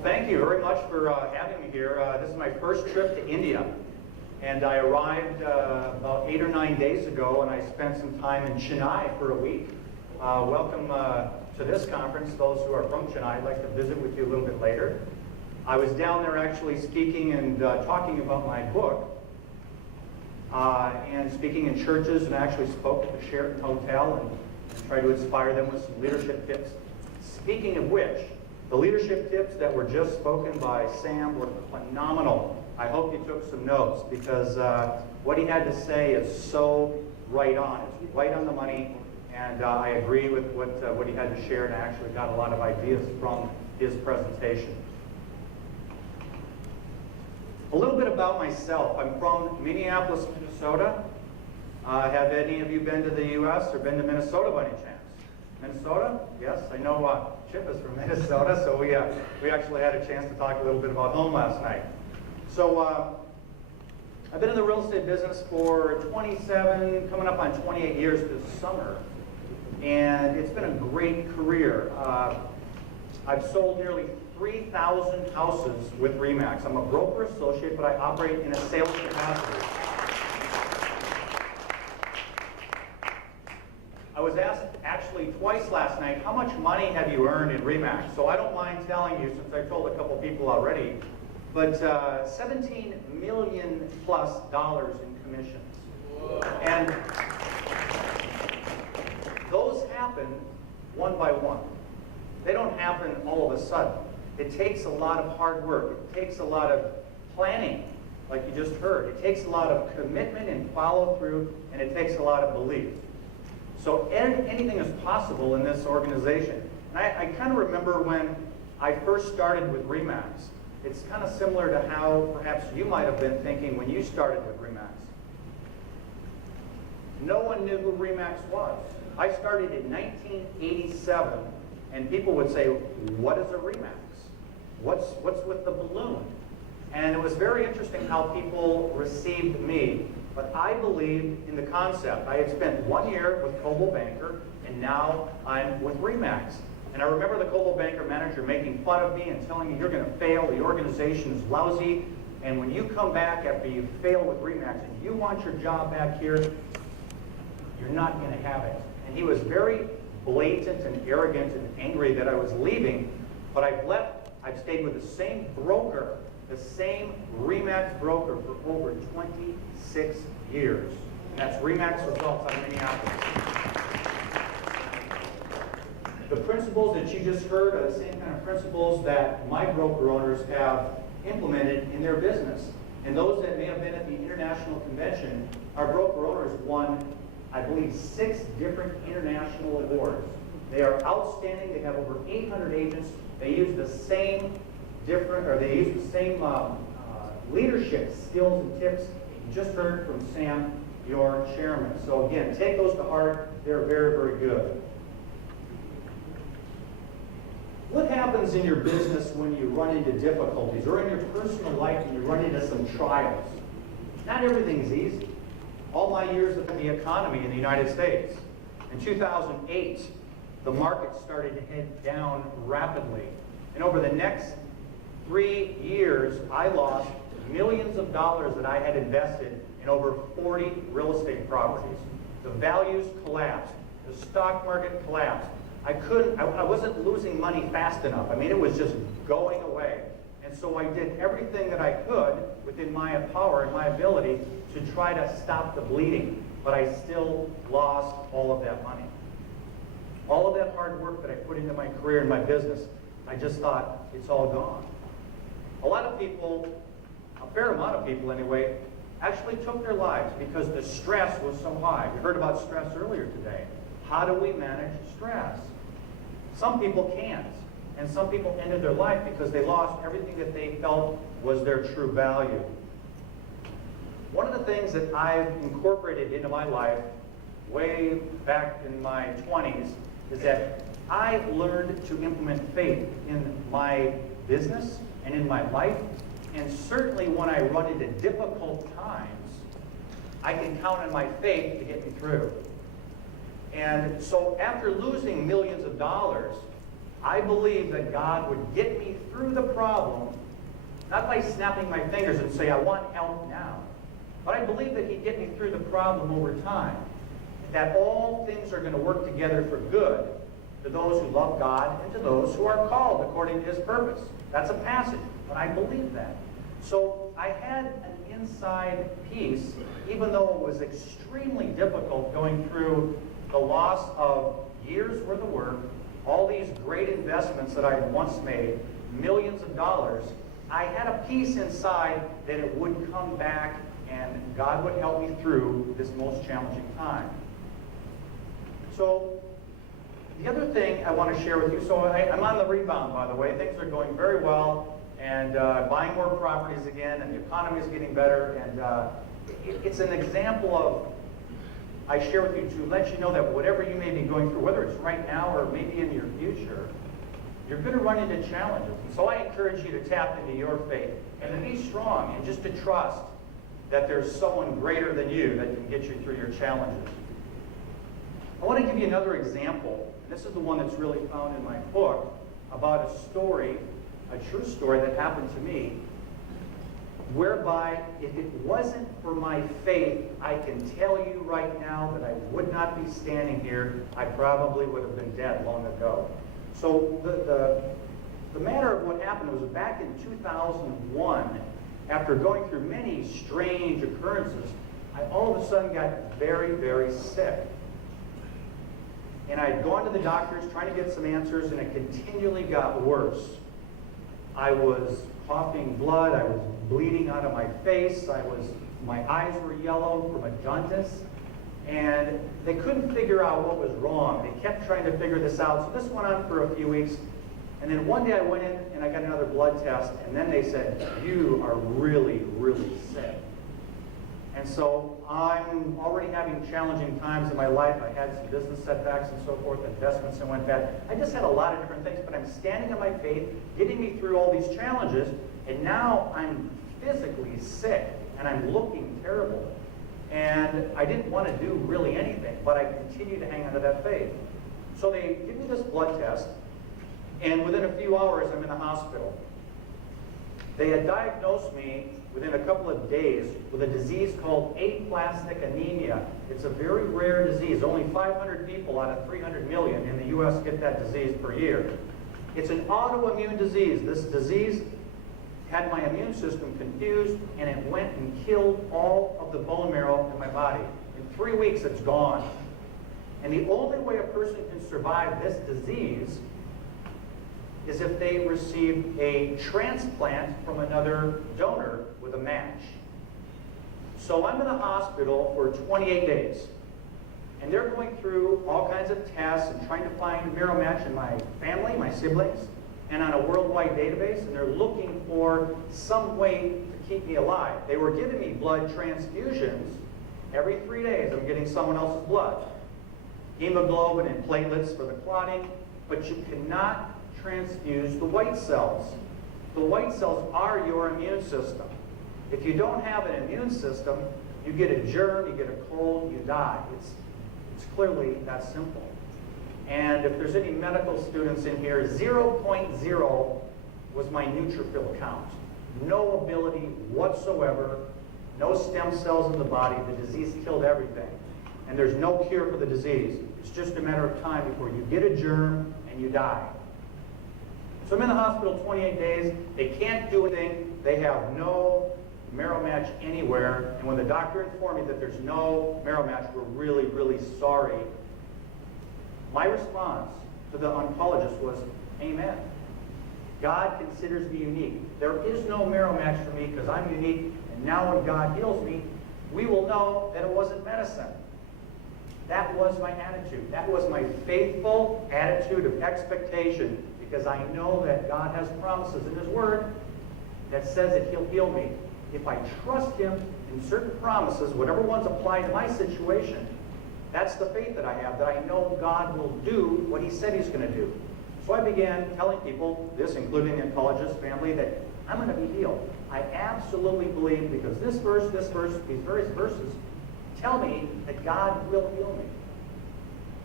Well, thank you very much for having me here. This is my first trip to India, and I arrived about 8 or 9 days ago, and I spent some time in Chennai for a week. Welcome to this conference, those who are from Chennai. I'd like to visit with you a little bit later. I was down there actually speaking and talking about my book, and speaking in churches, and actually spoke at the Sheraton Hotel and tried to inspire them with some leadership tips. Speaking of which, the leadership tips that were just spoken by Sam were phenomenal. I hope you took some notes, because what he had to say is so right on. It's right on the money, and I agree with what he had to share, and I actually got a lot of ideas from his presentation. A little bit about myself. I'm from Minneapolis, Minnesota. Have any of you been to the U.S. or been to Minnesota by any chance? Minnesota? Yes, I know Chip is from Minnesota, so we actually had a chance to talk a little bit about home last night. So I've been in the real estate business for 27, coming up on 28 years this summer, and it's been a great career. I've sold nearly 3,000 houses with RE/MAX. I'm a broker associate, but I operate in a sales capacity. I was asked actually twice last night, how much money have you earned in RE/MAX? So I don't mind telling you, since I told a couple people already, but $17 million plus in commissions. Whoa. And those happen one by one. They don't happen all of a sudden. It takes a lot of hard work. It takes a lot of planning, like you just heard. It takes a lot of commitment and follow through, and it takes a lot of belief. So anything is possible in this organization. And I kind of remember when I first started with RE/MAX. It's kind of similar to how perhaps you might have been thinking when you started with RE/MAX. No one knew who RE/MAX was. I started in 1987, and people would say, what is a RE/MAX? What's with the balloon? And it was very interesting how people received me. But I believed in the concept. I had spent 1 year with Coldwell Banker, and now I'm with RE/MAX. And I remember the Coldwell Banker manager making fun of me and telling me, you're going to fail, the organization is lousy, and when you come back after you fail with RE/MAX and you want your job back here, you're not going to have it. And he was very blatant and arrogant and angry that I was leaving, but I've stayed with the same broker, the same RE/MAX broker for over 26 years. And that's RE/MAX Results out of Minneapolis. The principles that you just heard are the same kind of principles that my broker owners have implemented in their business. And those that may have been at the international convention, our broker owners won, I believe, 6 different international awards. They are outstanding. They have over 800 agents. They use the same leadership skills and tips you just heard from Sam, your chairman. So again, take those to heart. They're very, very good. What happens in your business when you run into difficulties, or in your personal life when you run into some trials? Not everything's easy. All my years of the economy in the United States, in 2008, the market started to head down rapidly. And over the next 3 years, I lost millions of dollars that I had invested in over 40 real estate properties. The values collapsed. The stock market collapsed. I wasn't losing money fast enough. I mean, it was just going away. And so I did everything that I could within my power and my ability to try to stop the bleeding. But I still lost all of that money. All of that hard work that I put into my career and my business, I just thought, it's all gone. A lot of people, a fair amount of people anyway, actually took their lives because the stress was so high. We heard about stress earlier today. How do we manage stress? Some people can't. And some people ended their life because they lost everything that they felt was their true value. One of the things that I've incorporated into my life way back in my 20s is that I learned to implement faith in my business and in my life. And certainly when I run into difficult times, I can count on my faith to get me through. And so after losing millions of dollars, I believed that God would get me through the problem, not by snapping my fingers and say, I want help now. But I believe that he'd get me through the problem over time. That all things are going to work together for good to those who love God and to those who are called according to his purpose. That's a passage, but I believe that. So I had an inside peace, even though it was extremely difficult going through the loss of years worth of work, all these great investments that I had once made, millions of dollars. I had a peace inside that it would come back and God would help me through this most challenging time. So the other thing I want to share with you, so I'm on the rebound, by the way. Things are going very well, and buying more properties again, and the economy is getting better. And it's an example of, I share with you to let you know that whatever you may be going through, whether it's right now or maybe in your future, you're going to run into challenges. And so I encourage you to tap into your faith and to be strong and just to trust that there's someone greater than you that can get you through your challenges. I want to give you another example. This is the one that's really found in my book about a story, a true story that happened to me, whereby if it wasn't for my faith, I can tell you right now that I would not be standing here. I probably would have been dead long ago. So the matter of what happened was back in 2001, after going through many strange occurrences, I all of a sudden got very, very sick. And I had gone to the doctors trying to get some answers, and it continually got worse. I was coughing blood, I was bleeding out of my face, my eyes were yellow from a jaundice, and they couldn't figure out what was wrong. They kept trying to figure this out. So this went on for a few weeks, and then one day I went in and I got another blood test, and then they said, you are really, really sick. And so I'm already having challenging times in my life. I had some business setbacks and so forth, investments that went bad. I just had a lot of different things, but I'm standing on my faith, getting me through all these challenges, and now I'm physically sick, and I'm looking terrible. And I didn't want to do really anything, but I continued to hang on to that faith. So they give me this blood test, and within a few hours, I'm in the hospital. They had diagnosed me within a couple of days with a disease called aplastic anemia. It's a very rare disease. Only 500 people out of 300 million in the U.S. get that disease per year. It's an autoimmune disease. This disease had my immune system confused, and it went and killed all of the bone marrow in my body. In 3 weeks, it's gone. And the only way a person can survive this disease is if they receive a transplant from another donor with a match. So I'm in the hospital for 28 days, and they're going through all kinds of tests and trying to find a marrow match in my family, my siblings, and on a worldwide database, and they're looking for some way to keep me alive. They were giving me blood transfusions every 3 days. I'm getting someone else's blood. Hemoglobin and platelets for the clotting, but you cannot transfuse the white cells. The white cells are your immune system. If you don't have an immune system, you get a germ, you get a cold, you die. It's clearly that simple. And if there's any medical students in here, 0.0 was my neutrophil count. No ability whatsoever, no stem cells in the body. The disease killed everything. And there's no cure for the disease. It's just a matter of time before you get a germ and you die. So I'm in the hospital 28 days. They can't do anything. They have no marrow match anywhere. And when the doctor informed me that there's no marrow match, we're really, really sorry. My response to the oncologist was, amen. God considers me unique. There is no marrow match for me because I'm unique. And now when God heals me, we will know that it wasn't medicine. That was my attitude. That was my faithful attitude of expectation, because I know that God has promises in his word that says that he'll heal me. If I trust him in certain promises, whatever ones apply to my situation, that's the faith that I have, that I know God will do what he said he's going to do. So I began telling people, this including the oncologist family, that I'm going to be healed. I absolutely believe, because this verse, these various verses tell me that God will heal me.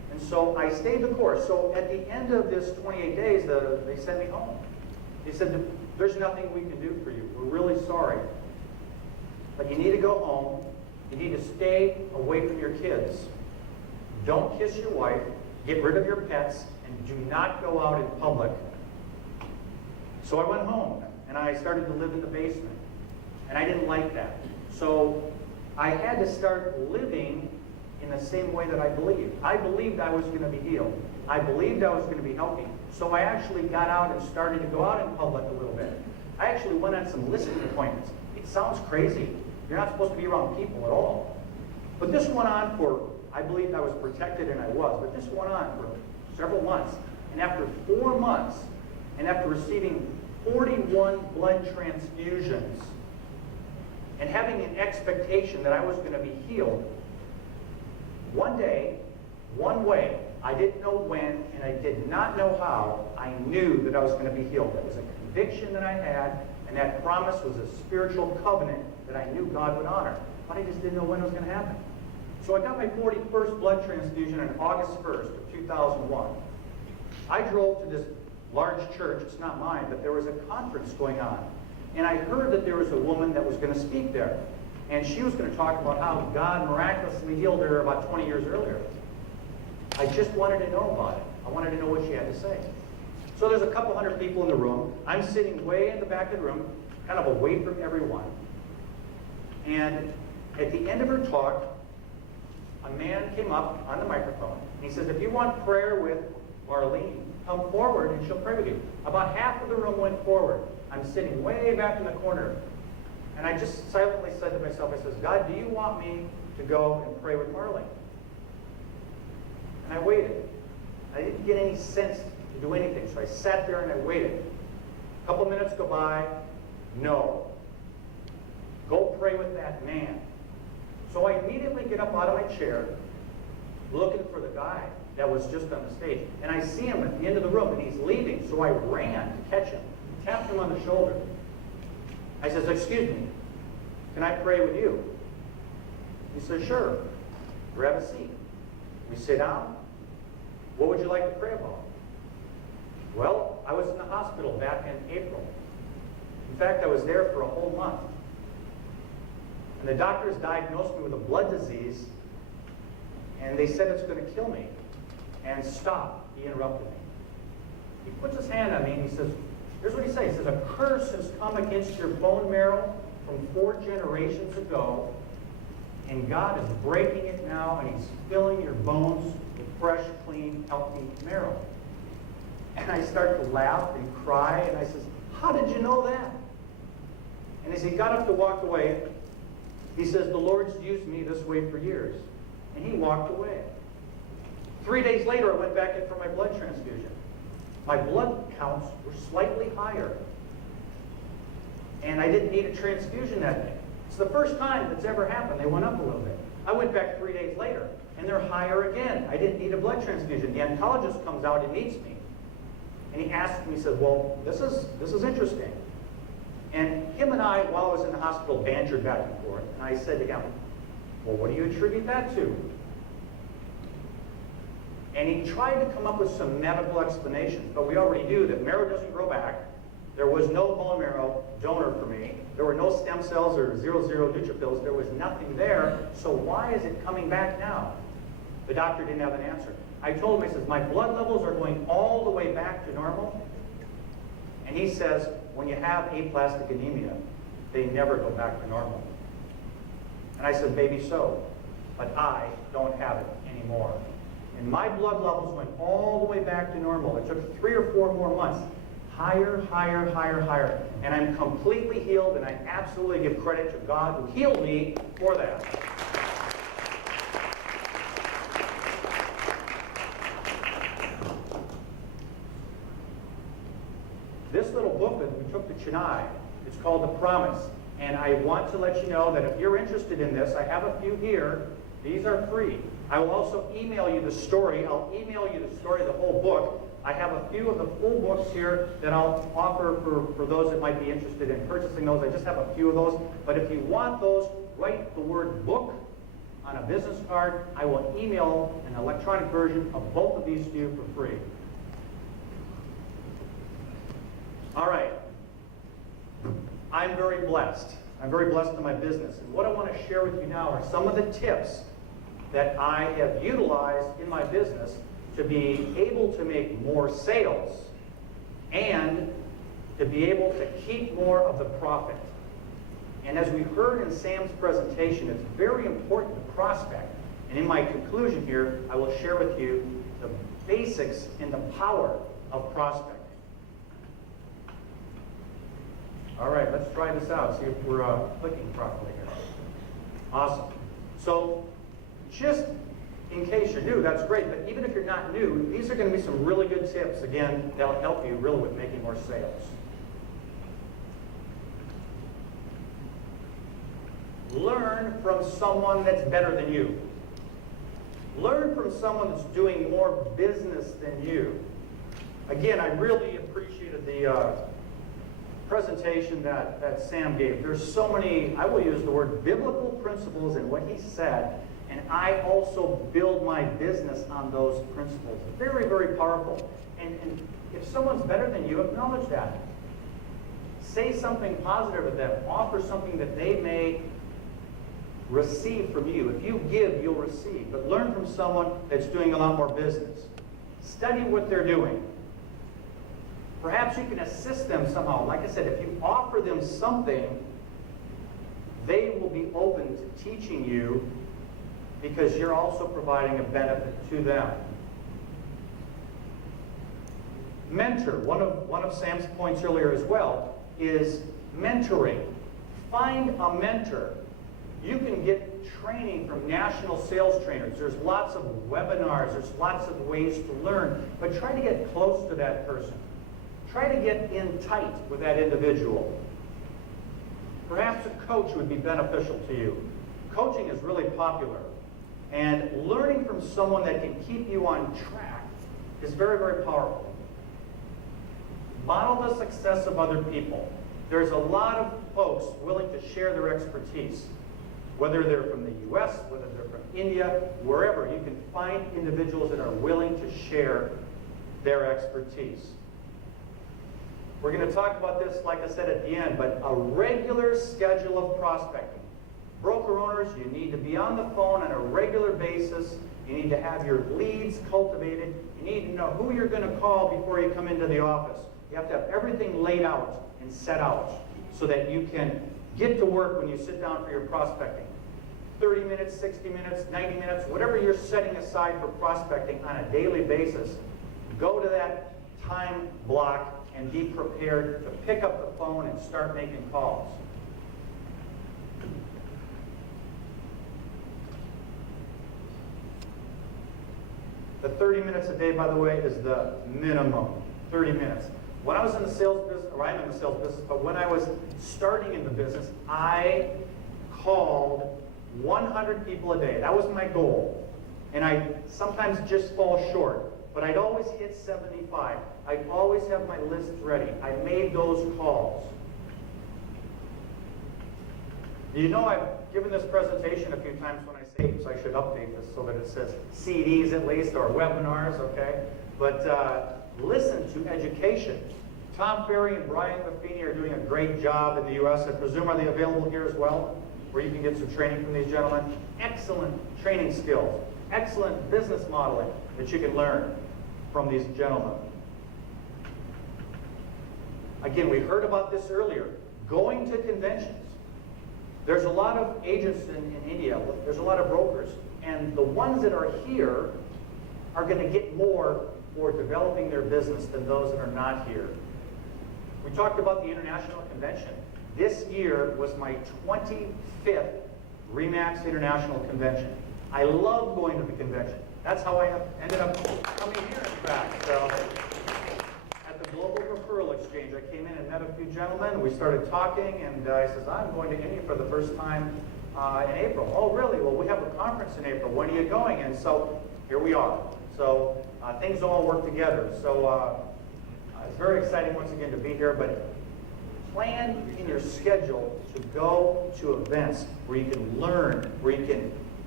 And so I stayed the course. So at the end of this 28 days, they sent me home. They said, there's nothing we can do for you. We're really sorry. But you need to go home. You need to stay away from your kids. Don't kiss your wife. Get rid of your pets. And do not go out in public. So I went home, and I started to live in the basement. And I didn't like that. So I had to start living in the same way that I believed. I believed I was going to be healed. I believed I was going to be healthy. So I actually got out and started to go out in public a little bit. I actually went on some listening appointments. It sounds crazy. You're not supposed to be around people at all. But this went on for, I believed I was protected, and I was, but this went on for several months. And after 4 months, and after receiving 41 blood transfusions, and having an expectation that I was going to be healed, one day, one way, I didn't know when, and I did not know how, I knew that I was going to be healed. That was a conviction that I had, and that promise was a spiritual covenant that I knew God would honor. But I just didn't know when it was going to happen. So I got my 41st blood transfusion on August 1st of 2001. I drove to this large church. It's not mine, but there was a conference going on. And I heard that there was a woman that was going to speak there. And she was going to talk about how God miraculously healed her about 20 years earlier. I just wanted to know about it. I wanted to know what she had to say. So there's a couple hundred people in the room. I'm sitting way in the back of the room, kind of away from everyone. And at the end of her talk, a man came up on the microphone. And he says, if you want prayer with Marlene, come forward and she'll pray with you. About half of the room went forward. I'm sitting way back in the corner. And I just silently said to myself, I says, God, do you want me to go and pray with Marlene? And I waited. I didn't get any sense to do anything, so I sat there and I waited. A couple minutes go by. No. Go pray with that man. So I immediately get up out of my chair, looking for the guy that was just on the stage. And I see him at the end of the room, and he's leaving, so I ran to catch him, tapped him on the shoulder. I says, excuse me, can I pray with you? He says, sure. Grab a seat. We sit down. What would you like to pray about? Well, I was in the hospital back in April. In fact, I was there for a whole month. And the doctors diagnosed me with a blood disease, and they said it's going to kill me. And stop, he interrupted me. He puts his hand on me and he says, here's what he says. He says, a curse has come against your bone marrow from 4 generations ago, and God is breaking it now, and he's filling your bones with fresh, clean, healthy marrow. And I start to laugh and cry, and I says, how did you know that? And as he got up to walk away, he says, the Lord's used me this way for years. And he walked away. 3 days later, I went back in for my blood transfusion. My blood counts were slightly higher. And I didn't need a transfusion that day. It's the first time that's ever happened. They went up a little bit. I went back 3 days later, and they're higher again. I didn't need a blood transfusion. The oncologist comes out and meets me. And he asks me, he says, well, this is interesting. And him and I, while I was in the hospital, bantered back and forth. And I said to him, well, what do you attribute that to? And he tried to come up with some medical explanations, but we already knew that marrow doesn't grow back. There was no bone marrow donor for me. There were no stem cells or 00 neutrophils. There was nothing there. So why is it coming back now? The doctor didn't have an answer. I told him, I says, my blood levels are going all the way back to normal. And he says, when you have aplastic anemia, they never go back to normal. And I said, maybe so, but I don't have it anymore. And my blood levels went all the way back to normal. It took 3 or 4 more months. Higher, higher, higher, higher. And I'm completely healed, and I absolutely give credit to God who healed me for that. This little booklet we took to Chennai, it's called The Promise. And I want to let you know that if you're interested in this, I have a few here. These are free. I will also email you the story. I'll email you the story of the whole book. I have a few of the full books here that I'll offer for those that might be interested in purchasing those. I just have a few of those. But if you want those, write the word book on a business card. I will email an electronic version of both of these to you for free. All right. I'm very blessed. I'm very blessed in my business. And what I want to share with you now are some of the tips that I have utilized in my business to be able to make more sales and to be able to keep more of the profit. And as we heard in Sam's presentation, it's very important to prospect. And in my conclusion here, I will share with you the basics and the power of prospecting. All right, let's try this out, see if we're clicking properly here. Awesome. So, just in case you're new, that's great, but even if you're not new, these are going to be some really good tips, again, that'll help you really with making more sales. Learn from someone that's better than you. Learn from someone that's doing more business than you. Again, I really appreciated the presentation that Sam gave. There's so many, I will use the word biblical principles in what he said, and I also build my business on those principles. Very, very powerful. And if someone's better than you, acknowledge that. Say something positive to them. Offer something that they may receive from you. If you give, you'll receive. But learn from someone that's doing a lot more business. Study what they're doing. Perhaps you can assist them somehow. Like I said, if you offer them something, they will be open to teaching you because you're also providing a benefit to them. Mentor. One of Sam's points earlier as well is mentoring. Find a mentor. You can get training from national sales trainers. There's lots of webinars. There's lots of ways to learn. But try to get close to that person. Try to get in tight with that individual. Perhaps a coach would be beneficial to you. Coaching is really popular. And learning from someone that can keep you on track is very, very powerful. Model the success of other people. There's a lot of folks willing to share their expertise. Whether they're from the U.S., whether they're from India, wherever, you can find individuals that are willing to share their expertise. We're going to talk about this, like I said, at the end, but a regular schedule of prospecting. Broker owners, you need to be on the phone on a regular basis. You need to have your leads cultivated. You need to know who you're going to call before you come into the office. You have to have everything laid out and set out so that you can get to work when you sit down for your prospecting. 30 minutes, 60 minutes, 90 minutes, whatever you're setting aside for prospecting on a daily basis, go to that time block and be prepared to pick up the phone and start making calls. The 30 minutes a day, by the way, is the minimum. 30 minutes. When I was in the sales business, or I'm in the sales business, but when I was starting in the business, I called 100 people a day. That was my goal. And I sometimes just fall short, but I'd always hit 75. I'd always have my lists ready. I made those calls. You know, I've given this presentation a few times when I say, so I should update this so that it says CDs at least, or webinars, okay? But listen to education. Tom Ferry and Brian Buffini are doing a great job in the U.S. I presume, are they available here as well, where you can get some training from these gentlemen? Excellent training skills, excellent business modeling that you can learn from these gentlemen. Again, we heard about this earlier. Going to conventions. There's a lot of agents in India. There's a lot of brokers. And the ones that are here are going to get more for developing their business than those that are not here. We talked about the International Convention. This year was my 25th RE/MAX International Convention. I love going to the convention. That's how I ended up coming here, in fact. So, at the Global Referral Exchange, I came in and met a few gentlemen. We started talking, and I says, I'm going to India for the first time in April. Oh, really? Well, we have a conference in April. When are you going? And so, here we are. So, things all work together. So, it's very exciting once again to be here, but plan in your schedule to go to events where you can learn, where you can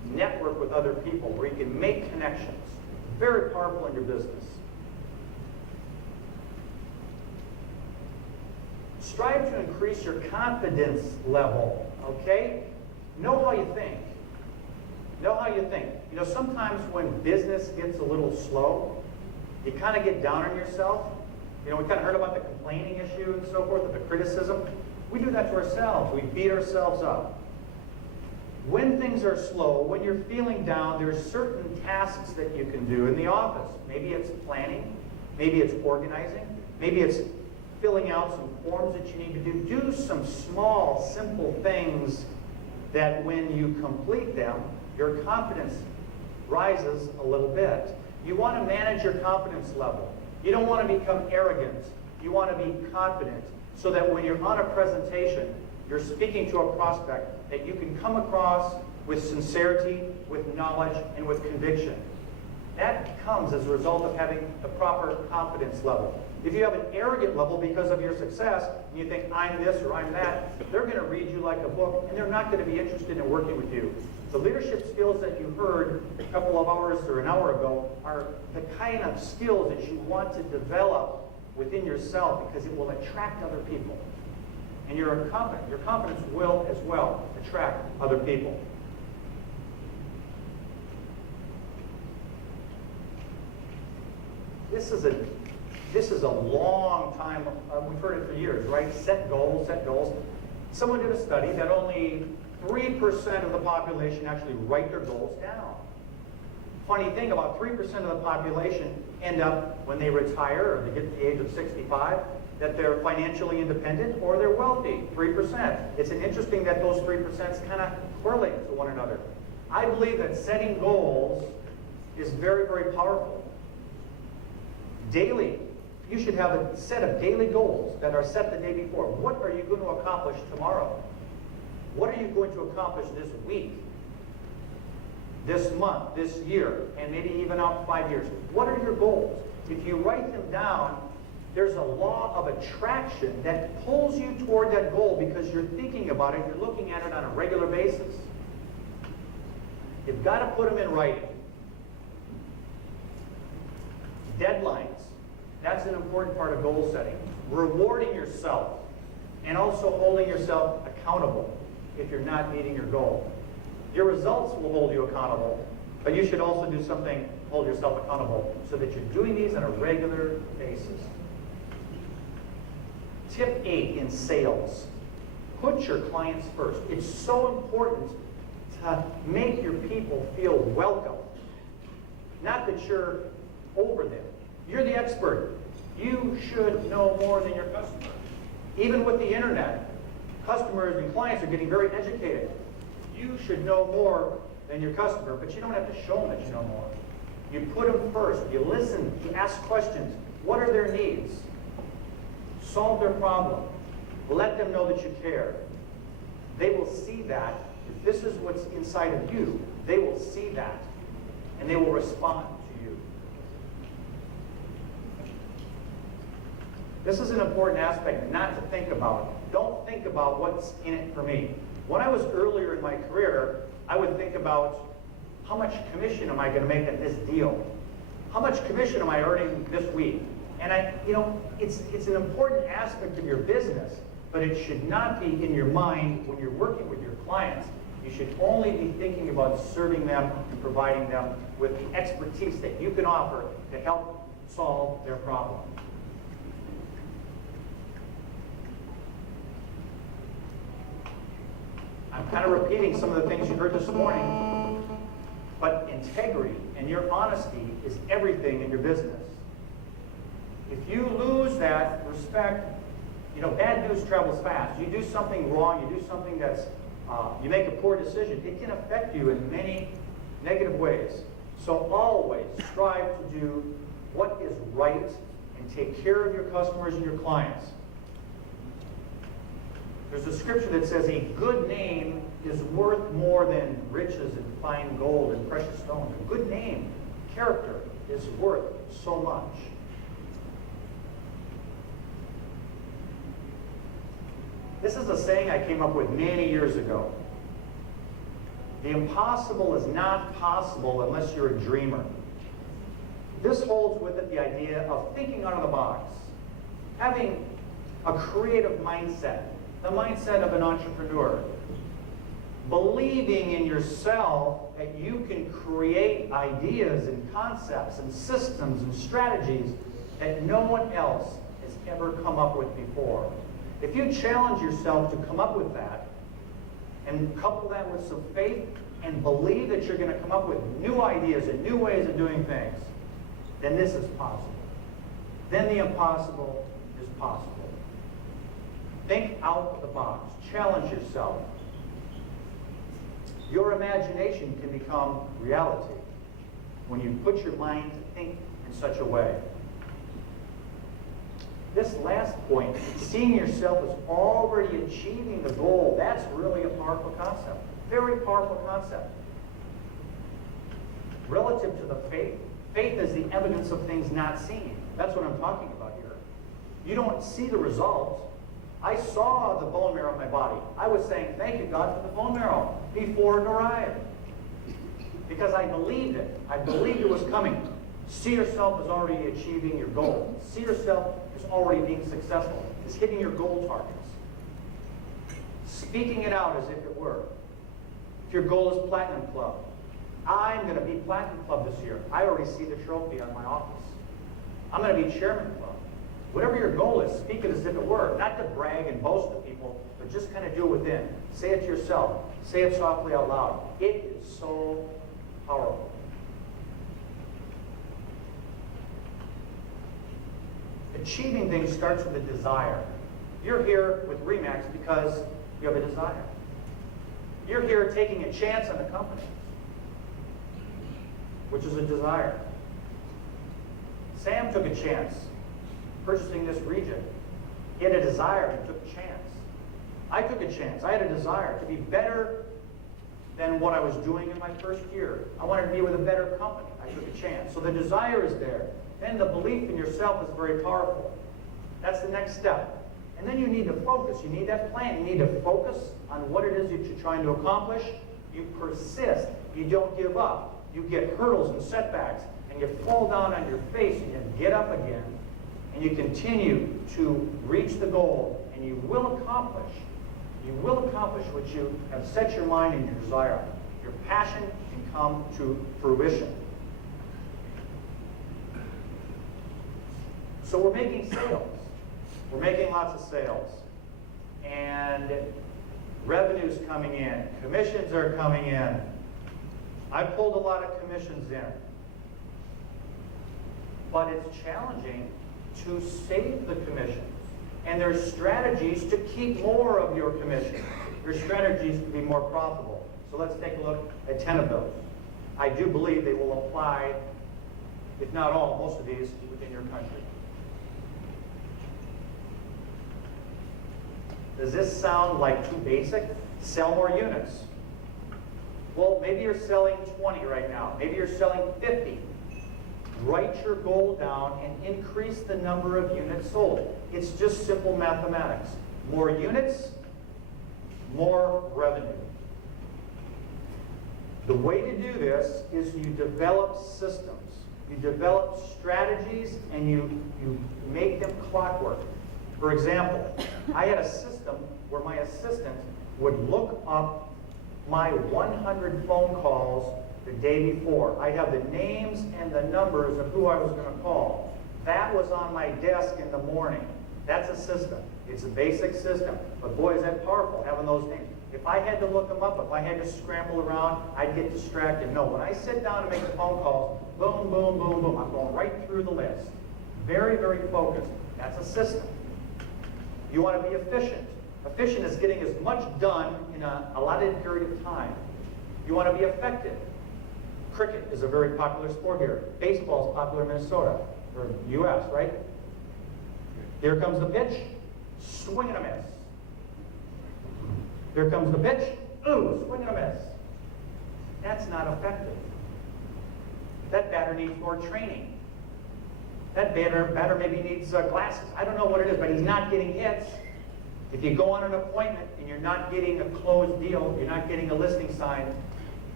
network with other people, where you can make connections. Very powerful in your business. Strive to increase your confidence level, okay? Know how you think. Know how you think. You know, sometimes when business gets a little slow, you kind of get down on yourself. You know, we kind of heard about the complaining issue and so forth, of the criticism. We do that to ourselves. We beat ourselves up. When things are slow, when you're feeling down, there's certain tasks that you can do in the office. Maybe it's planning. Maybe it's organizing. Maybe it's filling out some forms that you need to do. Do some small, simple things that when you complete them, your confidence rises a little bit. You want to manage your confidence level. You don't want to become arrogant. You want to be confident so that when you're on a presentation, you're speaking to a prospect, that you can come across with sincerity, with knowledge, and with conviction. That comes as a result of having the proper confidence level. If you have an arrogant level because of your success, and you think, I'm this or I'm that, they're going to read you like a book, and they're not going to be interested in working with you. The leadership skills that you heard a couple of hours or an hour ago are the kind of skills that you want to develop within yourself, because it will attract other people. And your confidence will as well attract other people. This is a long time, we've heard it for years, right? Set goals, set goals. Someone did a study that only 3% of the population actually write their goals down. Funny thing, about 3% of the population end up, when they retire or they get to the age of 65, that they're financially independent or they're wealthy. 3%. It's interesting that those 3% kind of correlate to one another. I believe that setting goals is very, very powerful. Daily, you should have a set of daily goals that are set the day before. What are you going to accomplish tomorrow? What are you going to accomplish this week, this month, this year, and maybe even out 5 years? What are your goals? If you write them down, there's a law of attraction that pulls you toward that goal because you're thinking about it, you're looking at it on a regular basis. You've got to put them in writing. Deadlines. That's an important part of goal setting. Rewarding yourself and also holding yourself accountable if you're not meeting your goal. Your results will hold you accountable, but you should also do something to hold yourself accountable so that you're doing these on a regular basis. Tip 8 in sales. Put your clients first. It's so important to make your people feel welcome. Not that you're over them. You're the expert. You should know more than your customer. Even with the internet, customers and clients are getting very educated. You should know more than your customer, but you don't have to show them that you know more. You put them first. You listen. You ask questions. What are their needs? Solve their problem. Let them know that you care. They will see that. If this is what's inside of you, they will see that, and they will respond to you. This is an important aspect not to think about. Don't think about what's in it for me. When I was earlier in my career, I would think about how much commission am I going to make at this deal? How much commission am I earning this week? And it's an important aspect of your business, but it should not be in your mind when you're working with your clients. You should only be thinking about serving them and providing them with the expertise that you can offer to help solve their problem. I'm kind of repeating some of the things you heard this morning, but integrity and your honesty is everything in your business. If you lose that respect, bad news travels fast. You do something wrong, you do something that's, you make a poor decision, it can affect you in many negative ways. So always strive to do what is right and take care of your customers and your clients. There's a scripture that says a good name is worth more than riches and fine gold and precious stones. A good name, character, is worth so much. This is a saying I came up with many years ago. The impossible is not possible unless you're a dreamer. This holds with it the idea of thinking out of the box, having a creative mindset, the mindset of an entrepreneur, believing in yourself that you can create ideas and concepts and systems and strategies that no one else has ever come up with before. If you challenge yourself to come up with that, and couple that with some faith and believe that you're going to come up with new ideas and new ways of doing things, then this is possible. Then the impossible is possible. Think out of the box. Challenge yourself. Your imagination can become reality when you put your mind to think in such a way. This last point, seeing yourself as already achieving the goal, that's really a powerful concept. Very powerful concept. Relative to the faith, faith is the evidence of things not seen. That's what I'm talking about here. You don't see the results. I saw the bone marrow in my body. I was saying, thank you, God, for the bone marrow before it arrived. Because I believed it. I believed it was coming. See yourself as already achieving your goal. See yourself as already being successful, as hitting your goal targets. Speaking it out as if it were. If your goal is Platinum Club, I'm going to be Platinum Club this year. I already see the trophy on my office. I'm going to be Chairman Club. Whatever your goal is, speak it as if it were. Not to brag and boast to people, but just kind of do it within. Say it to yourself. Say it softly out loud. It is so powerful. Achieving things starts with a desire. You're here with RE/MAX because you have a desire. You're here taking a chance on the company, which is a desire. Sam took a chance purchasing this region. He had a desire and took a chance. I took a chance. I had a desire to be better than what I was doing in my first year. I wanted to be with a better company. I took a chance. So the desire is there. Then the belief in yourself is very powerful. That's the next step. And then you need to focus. You need that plan. You need to focus on what it is that you're trying to accomplish. You persist. You don't give up. You get hurdles and setbacks, and you fall down on your face, and you get up again, and you continue to reach the goal, and you will accomplish. You will accomplish what you have set your mind and your desire on. Your passion can come to fruition. So we're making sales. We're making lots of sales. And revenue's coming in. Commissions are coming in. I pulled a lot of commissions in. But it's challenging to save the commissions. And there's strategies to keep more of your commissions. There's strategies to be more profitable. So let's take a look at 10 of those. I do believe they will apply, if not all, most of these within your country. Does this sound like too basic? Sell more units. Well, maybe you're selling 20 right now. Maybe you're selling 50. Write your goal down and increase the number of units sold. It's just simple mathematics. More units, more revenue. The way to do this is you develop systems. You develop strategies and you make them clockwork. For example, I had a system where my assistant would look up my 100 phone calls the day before. I have the names and the numbers of who I was going to call. That was on my desk in the morning. That's a system. It's a basic system. But boy, is that powerful, having those names. If I had to look them up, if I had to scramble around, I'd get distracted. No, when I sit down to make the phone calls, boom, boom, boom, boom, I'm going right through the list. Very, very focused. That's a system. You want to be efficient. Efficient is getting as much done in an allotted period of time. You want to be effective. Cricket is a very popular sport here. Baseball is popular in Minnesota, or U.S., right? Here comes the pitch, swing and a miss. Here comes the pitch, ooh, swing and a miss. That's not effective. That batter needs more training. That batter maybe needs glasses. I don't know what it is, but he's not getting hits. If you go on an appointment and you're not getting a closed deal, you're not getting a listing signed,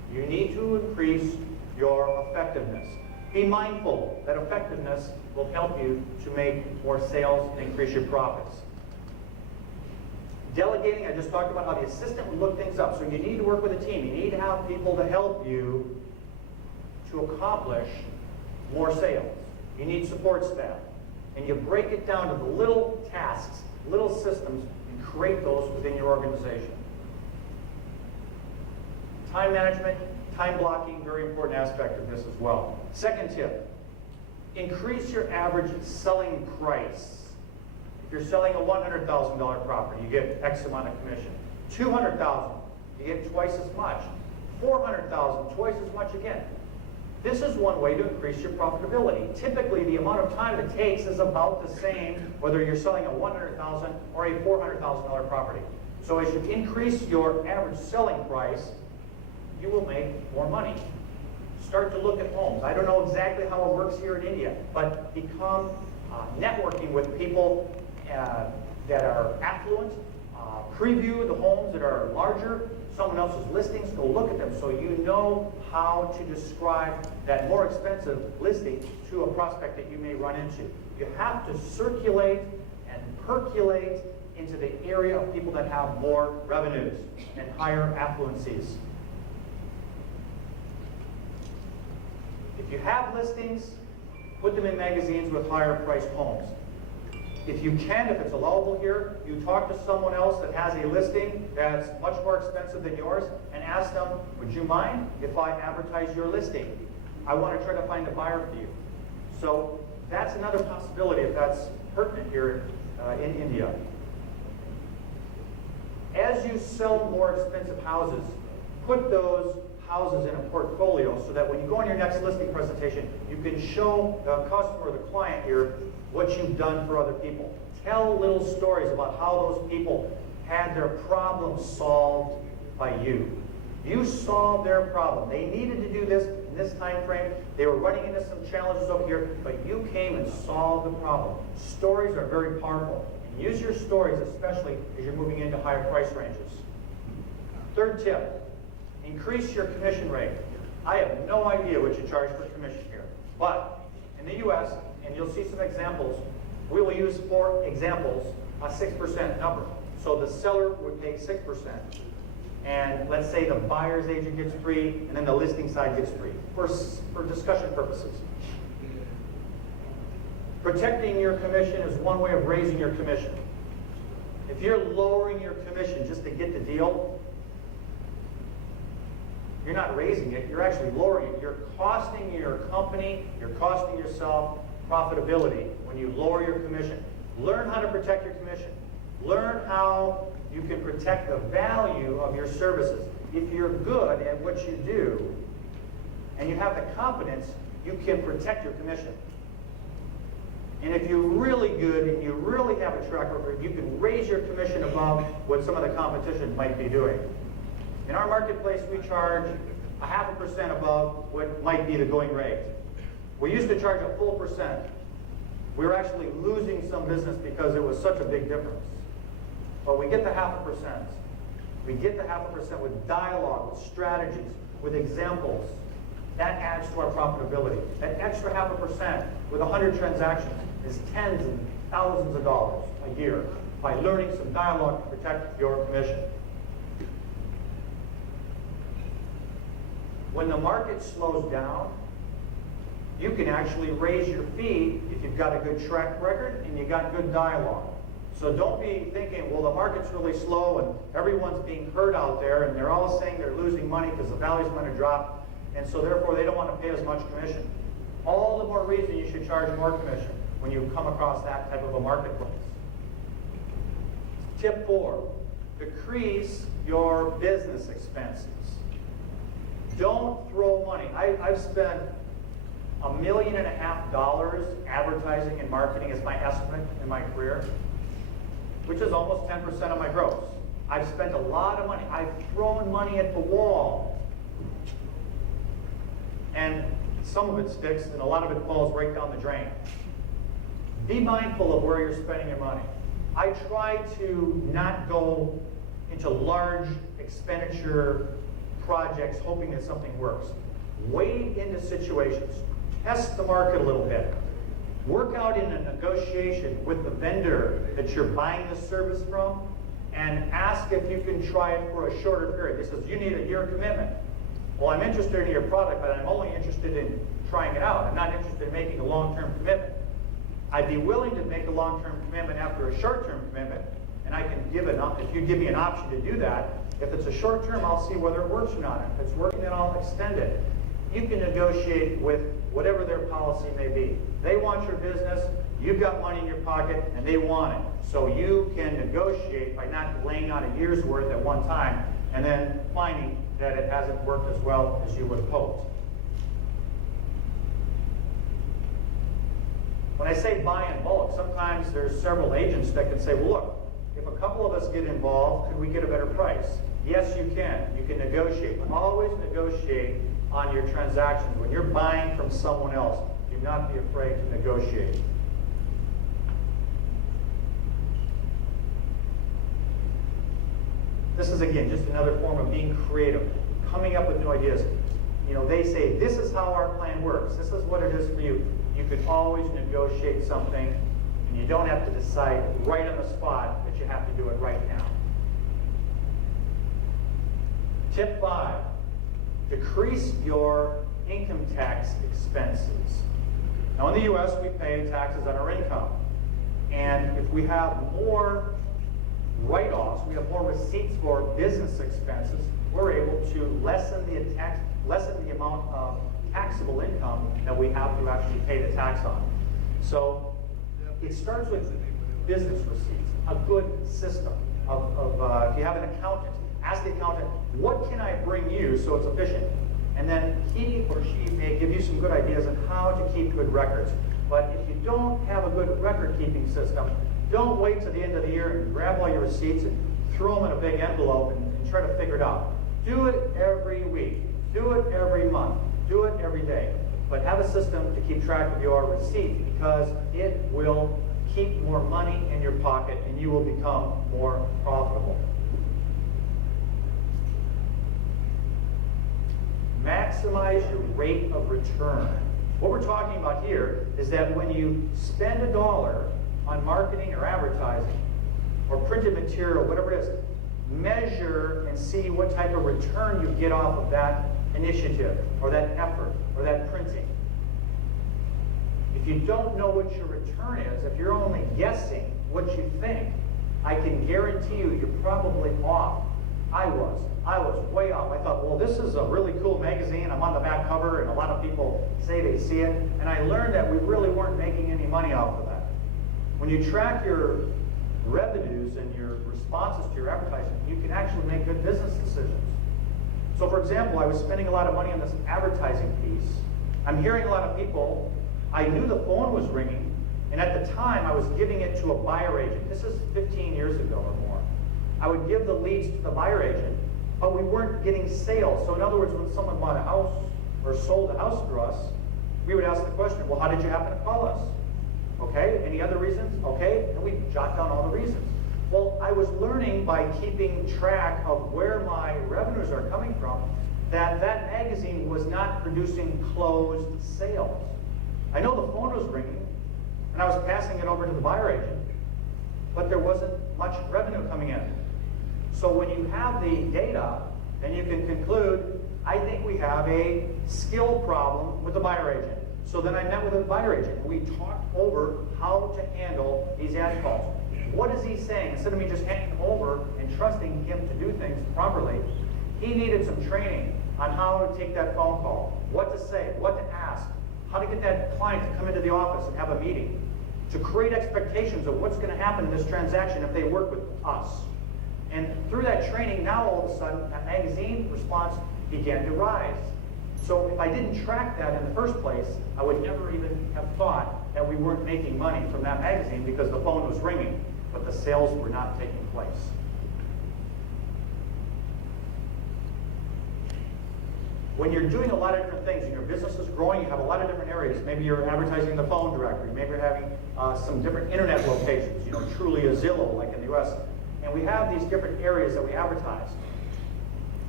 You need to increase your effectiveness. Be mindful that effectiveness will help you to make more sales and increase your profits. Delegating, I just talked about how the assistant would look things up. So you need to work with a team. You need to have people to help you to accomplish more sales. You need support staff. And you break it down to the little tasks, little systems, and create those within your organization. Time management, time blocking, very important aspect of this as well. Second tip, increase your average selling price. If you're selling a $100,000 property, you get X amount of commission. $200,000, you get twice as much. $400,000, twice as much again. This is one way to increase your profitability. Typically, the amount of time it takes is about the same whether you're selling a $100,000 or a $400,000 property. So as you increase your average selling price, you will make more money. Start to look at homes. I don't know exactly how it works here in India, but become networking with people that are affluent. Preview the homes that are larger, someone else's listings, go look at them so you know how to describe that more expensive listing to a prospect that you may run into. You have to circulate and percolate into the area of people that have more revenues and higher affluencies. If you have listings, put them in magazines with higher priced homes. If you can, if it's allowable here, you talk to someone else that has a listing that's much more expensive than yours and ask them, would you mind if I advertise your listing? I want to try to find a buyer for you. So that's another possibility if that's pertinent here in India. As you sell more expensive houses, put those houses in a portfolio so that when you go on your next listing presentation, you can show the customer, the client here, what you've done for other people. Tell little stories about how those people had their problem solved by you. You solved their problem. They needed to do this in this time frame. They were running into some challenges over here, but you came and solved the problem. Stories are very powerful. And use your stories, especially as you're moving into higher price ranges. Third tip, increase your commission rate. I have no idea what you charge for commission here, but in the U.S., and you'll see some examples, we will use, for examples, a 6% number. So the seller would pay 6%. And let's say the buyer's agent gets 3%, and then the listing side gets 3%, for discussion purposes. Protecting your commission is one way of raising your commission. If you're lowering your commission just to get the deal, you're not raising it, you're actually lowering it. You're costing your company, you're costing yourself profitability when you lower your commission. Learn how to protect your commission. Learn how you can protect the value of your services. If you're good at what you do and you have the confidence, you can protect your commission. And if you're really good and you really have a track record, you can raise your commission above what some of the competition might be doing. In our marketplace, we charge 0.5% above what might be the going rate. We used to charge a full percent. We were actually losing some business because it was such a big difference. But we get the 0.5%. We get the 0.5% with dialogue, with strategies, with examples. That adds to our profitability. That extra 0.5% with 100 transactions is tens and thousands of dollars a year by learning some dialogue to protect your commission. When the market slows down, you can actually raise your fee if you've got a good track record and you got good dialogue. So don't be thinking, well, the market's really slow and everyone's being hurt out there and they're all saying they're losing money because the value's going to drop, and so therefore they don't want to pay as much commission. All the more reason you should charge more commission when you come across that type of a marketplace. Tip 4, decrease your business expenses. Don't throw money. I've spent $1.5 million advertising and marketing as my estimate in my career, which is almost 10% of my gross. I've spent a lot of money. I've thrown money at the wall. And some of it sticks and a lot of it falls right down the drain. Be mindful of where you're spending your money. I try to not go into large expenditure projects hoping that something works. Wade into situations. Test the market a little bit. Work out in a negotiation with the vendor that you're buying the service from and ask if you can try it for a shorter period. He says, you need a year commitment. Well, I'm interested in your product, but I'm only interested in trying it out. I'm not interested in making a long-term commitment. I'd be willing to make a long-term commitment after a short-term commitment, and I can give it up. If you give me an option to do that, if it's a short-term, I'll see whether it works or not. If it's working, then I'll extend it. You can negotiate with whatever their policy may be. They want your business, you've got money in your pocket, and they want it. So you can negotiate by not laying out a year's worth at one time and then finding that it hasn't worked as well as you would have hoped. When I say buy in bulk, sometimes there's several agents that can say, well, look, if a couple of us get involved, could we get a better price? Yes, you can. You can negotiate. Always negotiate on your transactions. When you're buying from someone else, do not be afraid to negotiate. This is, again, just another form of being creative, coming up with new ideas. You know, they say, this is how our plan works. This is what it is for you. You could always negotiate something, and you don't have to decide right on the spot that you have to do it right now. Tip 5, decrease your income tax expenses. Now in the U.S., we pay taxes on our income. And if we have more write-offs, we have more receipts for business expenses, we're able to lessen the amount of taxable income that we have to actually pay the tax on. So it starts with business receipts, a good system of if you have an accountant, ask the accountant, what can I bring you so it's efficient? And then he or she may give you some good ideas on how to keep good records. But if you don't have a good record-keeping system, don't wait till the end of the year and grab all your receipts and throw them in a big envelope and try to figure it out. Do it every week. Do it every month. Do it every day. But have a system to keep track of your receipts because it will keep more money in your pocket and you will become more profitable. Maximize your rate of return. What we're talking about here is that when you spend $1 on marketing or advertising or printed material, whatever it is, measure and see what type of return you get off of that initiative or that effort or that printing. If you don't know what your return is, if you're only guessing what you think, I can guarantee you you're probably off. I was way off. I thought, well, this is a really cool magazine. I'm on the back cover, and a lot of people say they see it. And I learned that we really weren't making any money off of that. When you track your revenues and your responses to your advertising, you can actually make good business decisions. So, for example, I was spending a lot of money on this advertising piece. I'm hearing a lot of people. I knew the phone was ringing, and at the time, I was giving it to a buyer agent. This is 15 years ago or more. I would give the leads to the buyer agent, but we weren't getting sales. So in other words, when someone bought a house or sold a house for us, we would ask the question, well, how did you happen to call us? Okay, any other reasons? Okay, and we jot down all the reasons. Well, I was learning by keeping track of where my revenues are coming from, that magazine was not producing closed sales. I know the phone was ringing, and I was passing it over to the buyer agent, but there wasn't much revenue coming in. So when you have the data, then you can conclude, I think we have a skill problem with the buyer agent. So then I met with the buyer agent, and we talked over how to handle these ad calls. What is he saying? Instead of me just handing him over and trusting him to do things properly, he needed some training on how to take that phone call, what to say, what to ask, how to get that client to come into the office and have a meeting, to create expectations of what's going to happen in this transaction if they work with us. And through that training, now all of a sudden, that magazine response began to rise. So if I didn't track that in the first place, I would never even have thought that we weren't making money from that magazine because the phone was ringing, but the sales were not taking place. When you're doing a lot of different things and your business is growing, you have a lot of different areas. Maybe you're advertising the phone directory. Maybe you're having some different internet locations, truly a Zillow like in the US. And we have these different areas that we advertise.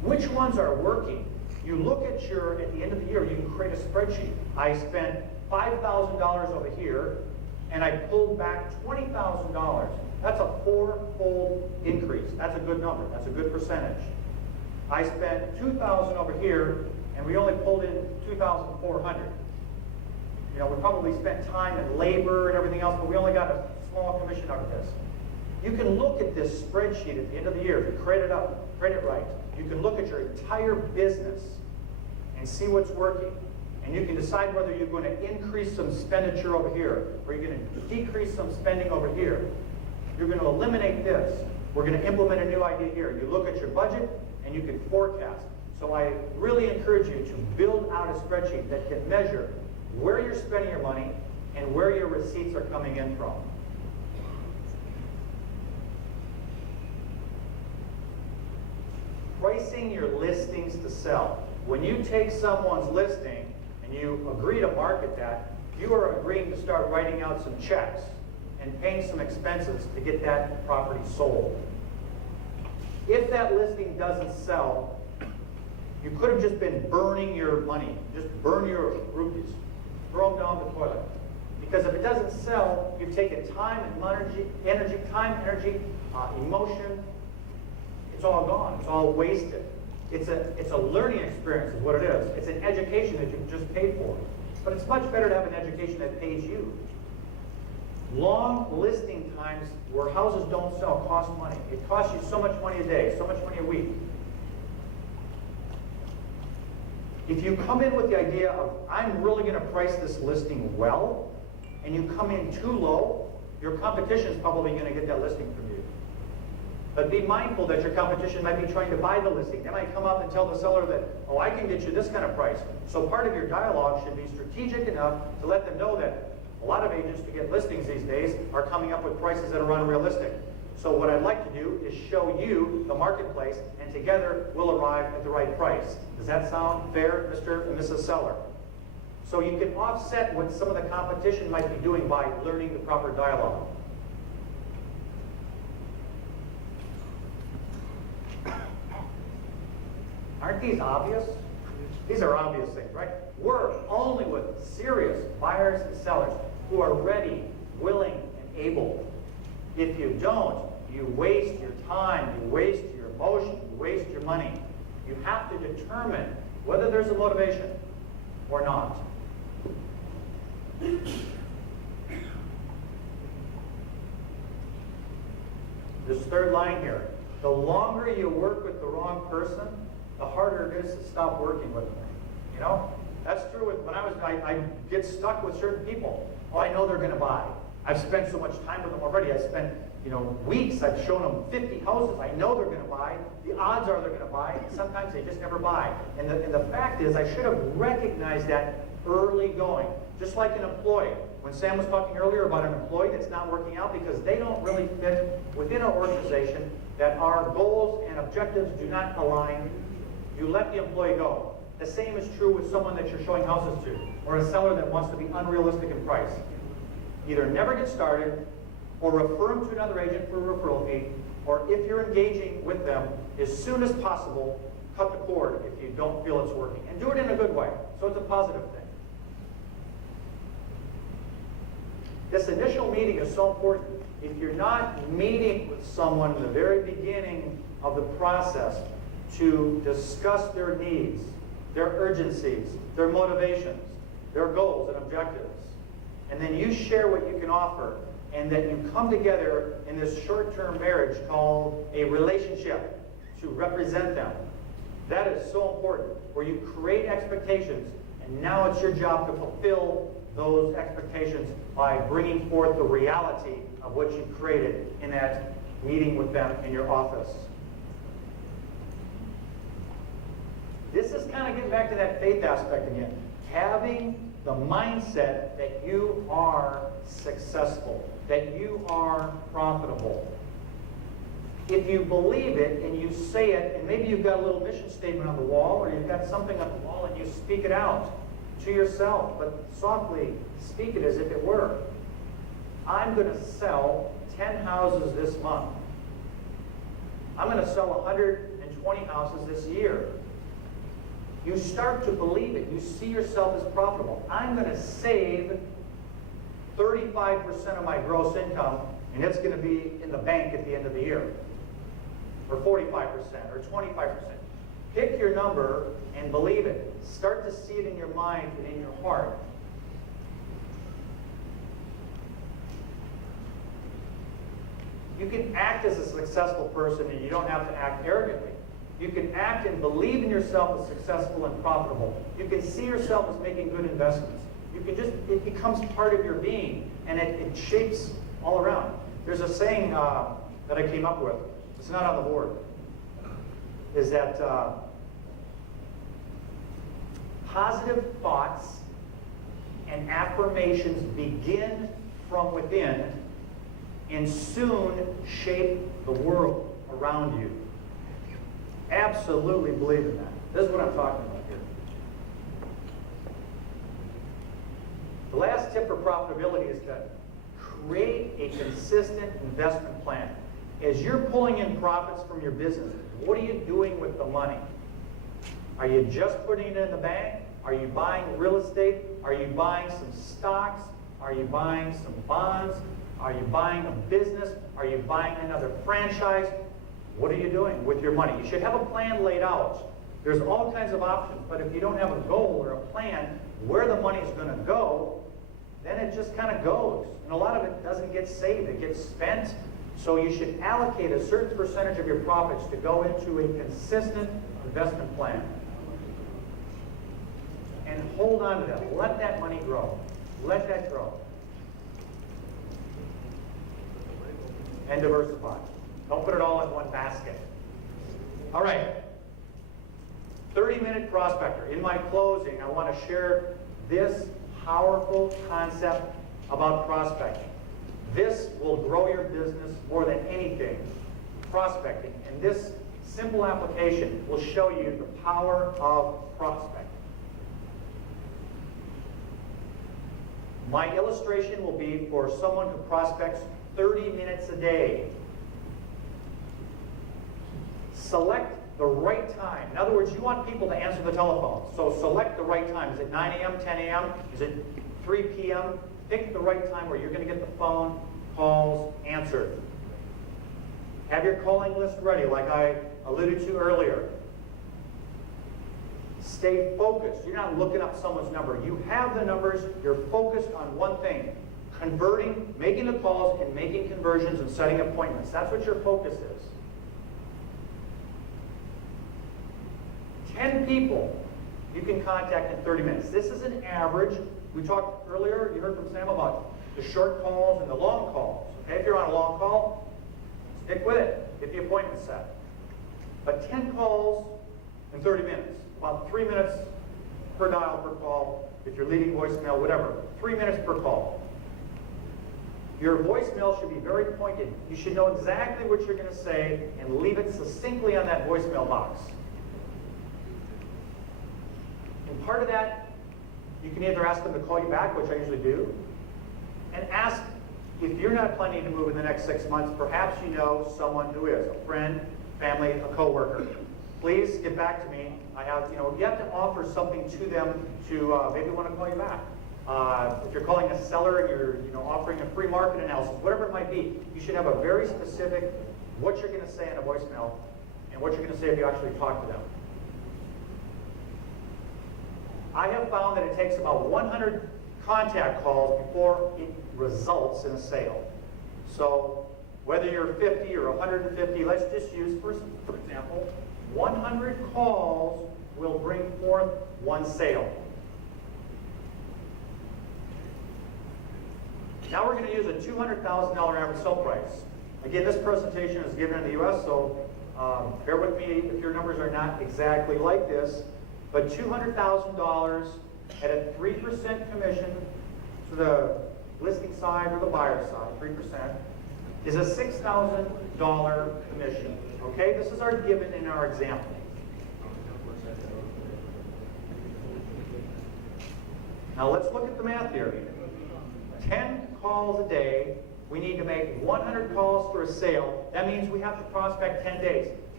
Which ones are working? You look at at the end of the year, you can create a spreadsheet. I spent $5,000 over here, and I pulled back $20,000. That's a four-fold increase. That's a good number. That's a good percentage. I spent $2,000 over here, and we only pulled in $2,400. You know, we probably spent time and labor and everything else, but we only got a small commission out of this. You can look at this spreadsheet at the end of the year. If you create it up, create it right, you can look at your entire business and see what's working. And you can decide whether you're going to increase some expenditure over here, or you're going to decrease some spending over here. You're going to eliminate this. We're going to implement a new idea here. You look at your budget, and you can forecast. So I really encourage you to build out a spreadsheet that can measure where you're spending your money and where your receipts are coming in from. Pricing your listings to sell. When you take someone's listing and you agree to market that, you are agreeing to start writing out some checks and paying some expenses to get that property sold. If that listing doesn't sell, you could have just been burning your money. Just burn your rupees. Throw them down the toilet. Because if it doesn't sell, you've taken time and energy, emotion. It's all gone. It's all wasted. It's a learning experience is what it is. It's an education that you've just paid for. But it's much better to have an education that pays you. Long listing times where houses don't sell cost money. It costs you so much money a day, so much money a week. If you come in with the idea of, I'm really going to price this listing well, and you come in too low, your competition is probably going to get that listing from you. But be mindful that your competition might be trying to buy the listing. They might come up and tell the seller that, oh, I can get you this kind of price. So part of your dialogue should be strategic enough to let them know that a lot of agents to get listings these days are coming up with prices that are unrealistic. So what I'd like to do is show you the marketplace, and together we'll arrive at the right price. Does that sound fair, Mr. and Mrs. Seller? So you can offset what some of the competition might be doing by learning the proper dialogue. Aren't these obvious? These are obvious things, right? Work only with serious buyers and sellers who are ready, willing, and able. If you don't, you waste your time, you waste your emotion, you waste your money. You have to determine whether there's a motivation or not. This third line here. The longer you work with the wrong person, the harder it is to stop working with them. You know? That's true with when I get stuck with certain people. Oh, I know they're going to buy. I've spent so much time with them already. I spent, weeks. I've shown them 50 houses. I know they're going to buy. The odds are they're going to buy. And sometimes they just never buy. And the fact is, I should have recognized that early going. Just like an employee. When Sam was talking earlier about an employee that's not working out because they don't really fit within our organization, that our goals and objectives do not align, you let the employee go. The same is true with someone that you're showing houses to, or a seller that wants to be unrealistic in price. Either never get started, or refer them to another agent for a referral fee, or if you're engaging with them, as soon as possible, cut the cord if you don't feel it's working. And do it in a good way, so it's a positive thing. This initial meeting is so important. If you're not meeting with someone in the very beginning of the process to discuss their needs, their urgencies, their motivations, their goals and objectives, and then you share what you can offer, and that you come together in this short-term marriage called a relationship to represent them. That is so important, where you create expectations, and now it's your job to fulfill those expectations by bringing forth the reality of what you created in that meeting with them in your office. This is kind of getting back to that faith aspect again. Having the mindset that you are successful, that you are profitable. If you believe it and you say it, and maybe you've got a little mission statement on the wall, or you've got something on the wall and you speak it out to yourself, but softly speak it as if it were. I'm going to sell 10 houses this month. I'm going to sell 120 20 houses this year. You start to believe it. You see yourself as profitable. I'm going to save 35% of my gross income, and it's going to be in the bank at the end of the year. Or 45%, or 25%. Pick your number and believe it. Start to see it in your mind and in your heart. You can act as a successful person, and you don't have to act arrogantly. You can act and believe in yourself as successful and profitable. You can see yourself as making good investments. You can just, it becomes part of your being, and it shapes all around. There's a saying that I came up with. It's not on the board. Is that positive thoughts and affirmations begin from within and soon shape the world around you. Absolutely believe in that. This is what I'm talking about here. The last tip for profitability is to create a consistent investment plan. As you're pulling in profits from your business, what are you doing with the money? Are you just putting it in the bank? Are you buying real estate? Are you buying some stocks? Are you buying some bonds? Are you buying a business? Are you buying another franchise? What are you doing with your money? You should have a plan laid out. There's all kinds of options, but if you don't have a goal or a plan where the money is going to go, then it just kind of goes. And a lot of it doesn't get saved. It gets spent. So you should allocate a certain percentage of your profits to go into a consistent investment plan. And hold on to that. Let that money grow. Let that grow. And diversify. Don't put it all in one basket. All right. 30-minute prospector. In my closing, I want to share this powerful concept about prospecting. This will grow your business more than anything. Prospecting. And this simple application will show you the power of prospecting. My illustration will be for someone who prospects 30 minutes a day. Select the right time. In other words, you want people to answer the telephone. So select the right time. Is it 9 a.m., 10 a.m.? Is it 3 p.m.? Pick the right time where you're going to get the phone calls answered. Have your calling list ready, like I alluded to earlier. Stay focused. You're not looking up someone's number. You have the numbers. You're focused on one thing. Converting, making the calls, and making conversions and setting appointments. That's what your focus is. 10 people you can contact in 30 minutes. This is an average. We talked earlier, you heard from Sam about the short calls and the long calls. Okay, if you're on a long call, stick with it. Get the appointment set. But 10 calls in 30 minutes. About 3 minutes per dial per call. If you're leaving voicemail, whatever. 3 minutes per call. Your voicemail should be very pointed. You should know exactly what you're going to say and leave it succinctly on that voicemail box. And part of that, you can either ask them to call you back, which I usually do, and ask if you're not planning to move in the next 6 months, perhaps you know someone who is, a friend, family, a coworker. Please get back to me. I have, you have to offer something to them to maybe want to call you back. If you're calling a seller and you're offering a free market analysis, whatever it might be, you should have a very specific what you're going to say in a voicemail and what you're going to say if you actually talk to them. I have found that it takes about 100 contact calls before it results in a sale. So whether you're 50 or 150, let's just use, for example, 100 calls will bring forth one sale. Now we're going to use a $200,000 average sale price. Again, this presentation is given in the U.S., so bear with me if your numbers are not exactly like this. But $200,000 at a 3% commission to the listing side or the buyer side, 3%, is a $6,000 commission. Okay, this is our given in our example. Now let's look at the math here. 10 calls a day. We need to make 100 calls for a sale. That means we have to prospect 10 days.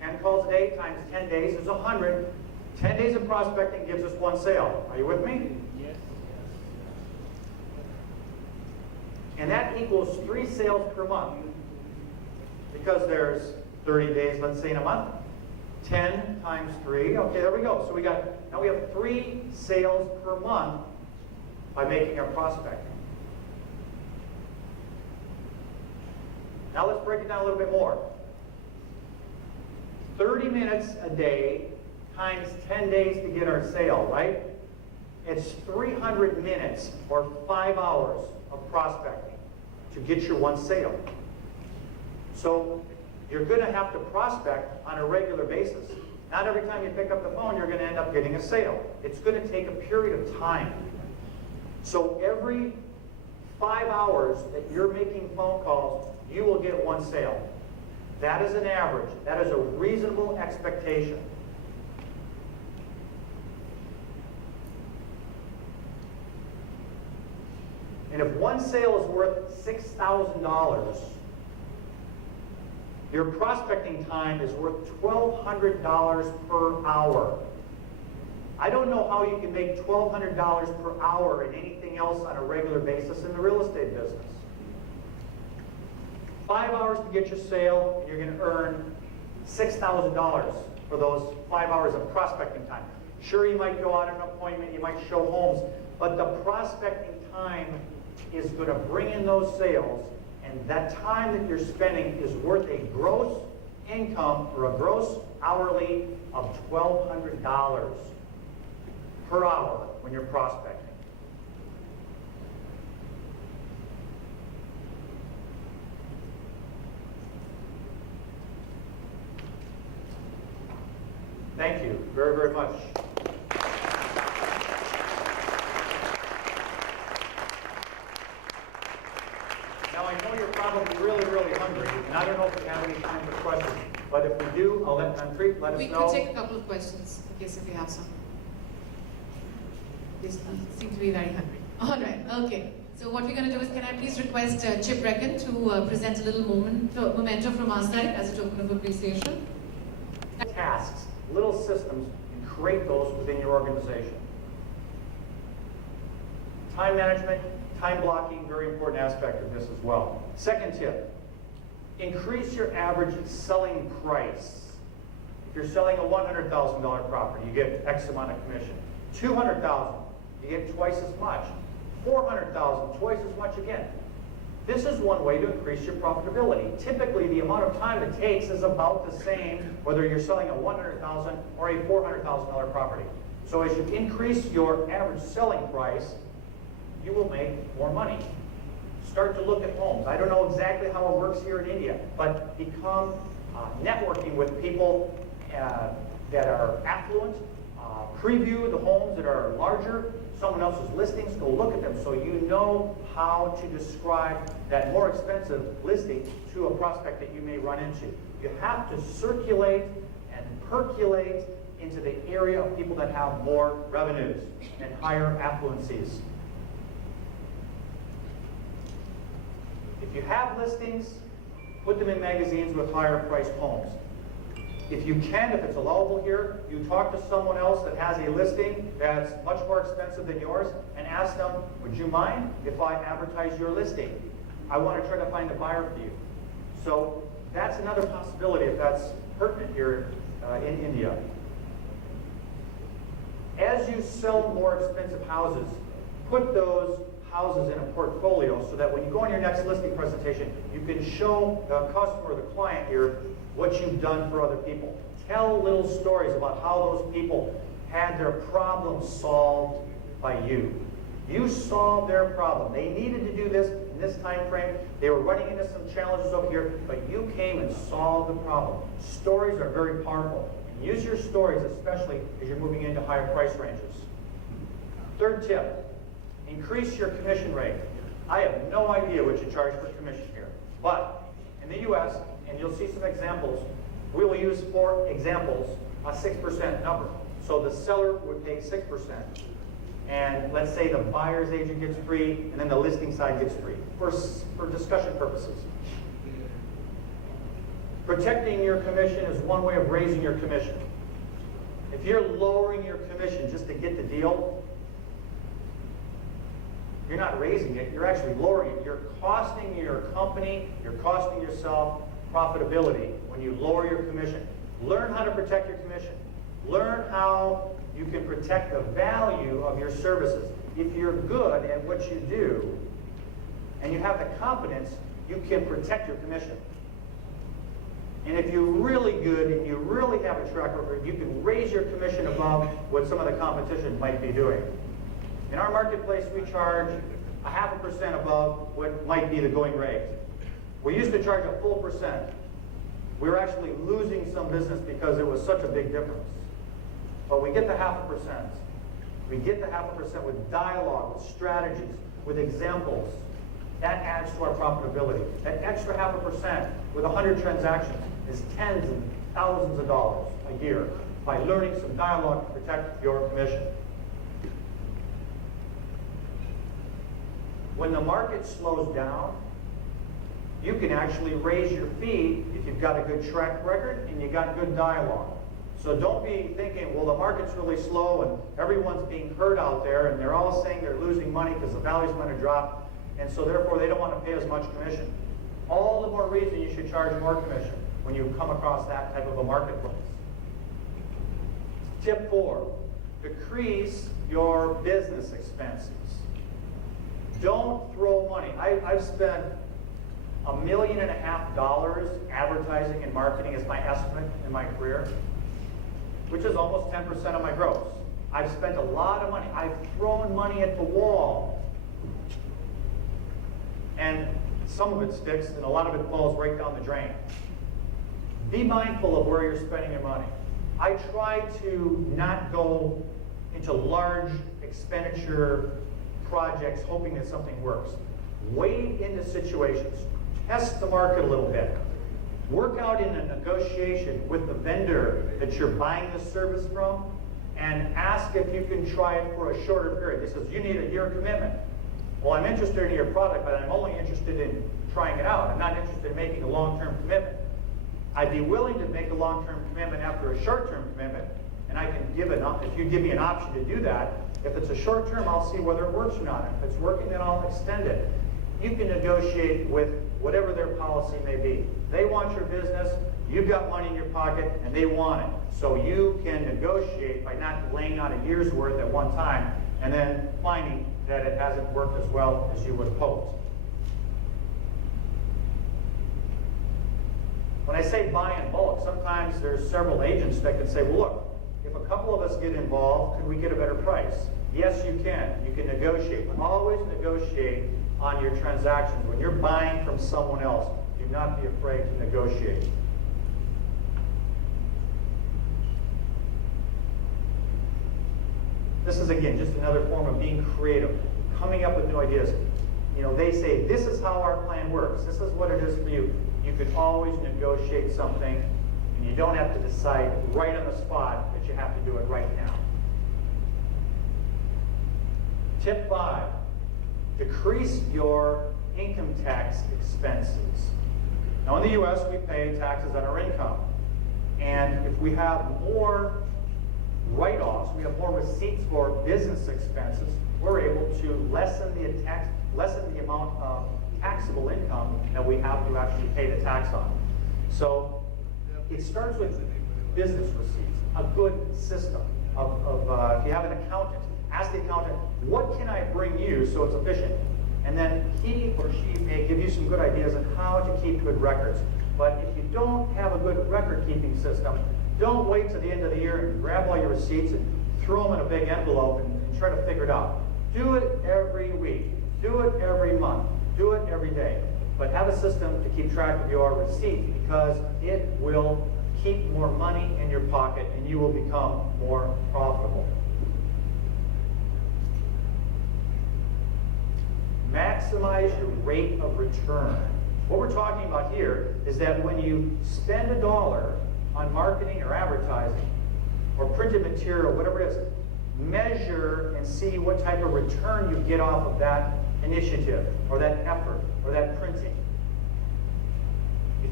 10 calls a day times 10 days is 100. 10 days of prospecting gives us 1 sale. Are you with me? Yes. And that equals 3 sales per month. Because there's 30 days, let's say, in a month. 10 times 3. Okay, there we go. So now we have 3 sales per month by making our prospecting. Now let's break it down a little bit more. 30 minutes a day times 10 days to get our sale, right? It's 300 minutes or 5 hours of prospecting to get your 1 sale. So you're going to have to prospect on a regular basis. Not every time you pick up the phone, you're going to end up getting a sale. It's going to take a period of time. So every 5 hours that you're making phone calls, you will get 1 sale. That is an average. That is a reasonable expectation. And if 1 sale is worth $6,000, your prospecting time is worth $1,200 per hour. I don't know how you can make $1,200 per hour in anything else on a regular basis in the real estate business. 5 hours to get your sale, and you're going to earn $6,000 for those 5 hours of prospecting time. Sure, you might go out on an appointment, you might show homes, but the prospecting time is going to bring in those sales, and that time that you're spending is worth a gross income or a gross hourly of $1,200 per hour when you're prospecting. Thank you very, very much. Now, I know you're probably really, really hungry, and I don't know if we have any time for questions, but if we do, I'll let Manpreet let us know. We could take a couple of questions, in case if you have some. You seem to be very hungry. All right, okay. So what we're going to do is, can I please request Chip Reckon to present a little memento from our side as a token of appreciation. Tasks, little systems, and create those within your organization. Time management, time blocking, very important aspect of this as well. Second tip, increase your average selling price. If you're selling a $100,000 property, you get X amount of commission. $200,000, you get twice as much. $400,000, twice as much again. This is one way to increase your profitability. Typically, the amount of time it takes is about the same whether you're selling a $100,000 or a $400,000 property. So as you increase your average selling price, you will make more money. Start to look at homes. I don't know exactly how it works here in India, but become networking with people that are affluent. Preview the homes that are larger, someone else's listings, go look at them so you know how to describe that more expensive listing to a prospect that you may run into. You have to circulate and percolate into the area of people that have more revenues and higher affluencies. If you have listings, put them in magazines with higher priced homes. If you can, if it's allowable here, you talk to someone else that has a listing that's much more expensive than yours and ask them, would you mind if I advertise your listing? I want to try to find a buyer for you. So that's another possibility if that's pertinent here in India. As you sell more expensive houses, put those houses in a portfolio so that when you go on your next listing presentation, you can show the customer, the client here, what you've done for other people. Tell little stories about how those people had their problems solved by you. You solved their problem. They needed to do this in this time frame. They were running into some challenges over here, but you came and solved the problem. Stories are very powerful. And use your stories, especially as you're moving into higher price ranges. Third tip, increase your commission rate. I have no idea what you charge for commission here, but in the U.S., and you'll see some examples, we will use, for examples, a 6% number. So the seller would pay 6%. And let's say the buyer's agent gets 3%, and then the listing side gets 3%, for discussion purposes. Protecting your commission is one way of raising your commission. If you're lowering your commission just to get the deal, you're not raising it, you're actually lowering it. You're costing your company, you're costing yourself profitability when you lower your commission. Learn how to protect your commission. Learn how you can protect the value of your services. If you're good at what you do, and you have the confidence, you can protect your commission. And if you're really good and you really have a track record, you can raise your commission above what some of the competition might be doing. In our marketplace, we charge 0.5% above what might be the going rate. We used to charge a full percent. We were actually losing some business because it was such a big difference. But we get the 0.5%. We get the 0.5% with dialogue, with strategies, with examples. That adds to our profitability. That extra 0.5% with 100 transactions is tens and thousands of dollars a year by learning some dialogue to protect your commission. When the market slows down, you can actually raise your fee if you've got a good track record and you got good dialogue. So don't be thinking, well, the market's really slow and everyone's being hurt out there and they're all saying they're losing money because the value's going to drop, and so therefore they don't want to pay as much commission. All the more reason you should charge more commission when you come across that type of a marketplace. Tip 4, decrease your business expenses. Don't throw money. I've spent $1.5 million advertising and marketing as my estimate in my career, which is almost 10% of my gross. I've spent a lot of money. I've thrown money at the wall. And some of it sticks and a lot of it falls right down the drain. Be mindful of where you're spending your money. I try to not go into large expenditure projects hoping that something works. Wade into situations. Test the market a little bit. Work out in a negotiation with the vendor that you're buying the service from and ask if you can try it for a shorter period. He says, you need a year commitment. Well, I'm interested in your product, but I'm only interested in trying it out. I'm not interested in making a long-term commitment. I'd be willing to make a long-term commitment after a short-term commitment, and I can give it up. If you give me an option to do that, if it's a short-term, I'll see whether it works or not. If it's working, then I'll extend it. You can negotiate with whatever their policy may be. They want your business, you've got money in your pocket, and they want it. So you can negotiate by not laying out a year's worth at one time and then finding that it hasn't worked as well as you would have hoped. When I say buy in bulk, sometimes there's several agents that can say, well, look, if a couple of us get involved, could we get a better price? Yes, you can. You can negotiate. Always negotiate on your transactions. When you're buying from someone else, do not be afraid to negotiate. This is, again, just another form of being creative, coming up with new ideas. You know, they say, this is how our plan works. This is what it is for you. You can always negotiate something, and you don't have to decide right on the spot that you have to do it right now. Tip 5, decrease your income tax expenses. Now in the U.S., we pay taxes on our income. And if we have more write-offs, we have more receipts for business expenses, we're able to lessen the amount of taxable income that we have to actually pay the tax on. So it starts with business receipts, a good system of if you have an accountant, ask the accountant, what can I bring you so it's efficient? And then he or she may give you some good ideas on how to keep good records. But if you don't have a good record-keeping system, don't wait till the end of the year and grab all your receipts and throw them in a big envelope and try to figure it out. Do it every week. Do it every month. Do it every day. But have a system to keep track of your receipts because it will keep more money in your pocket and you will become more profitable. Maximize your rate of return. What we're talking about here is that when you spend $1 on marketing or advertising or printed material, whatever it is, measure and see what type of return you get off of that initiative or that effort or that printing. If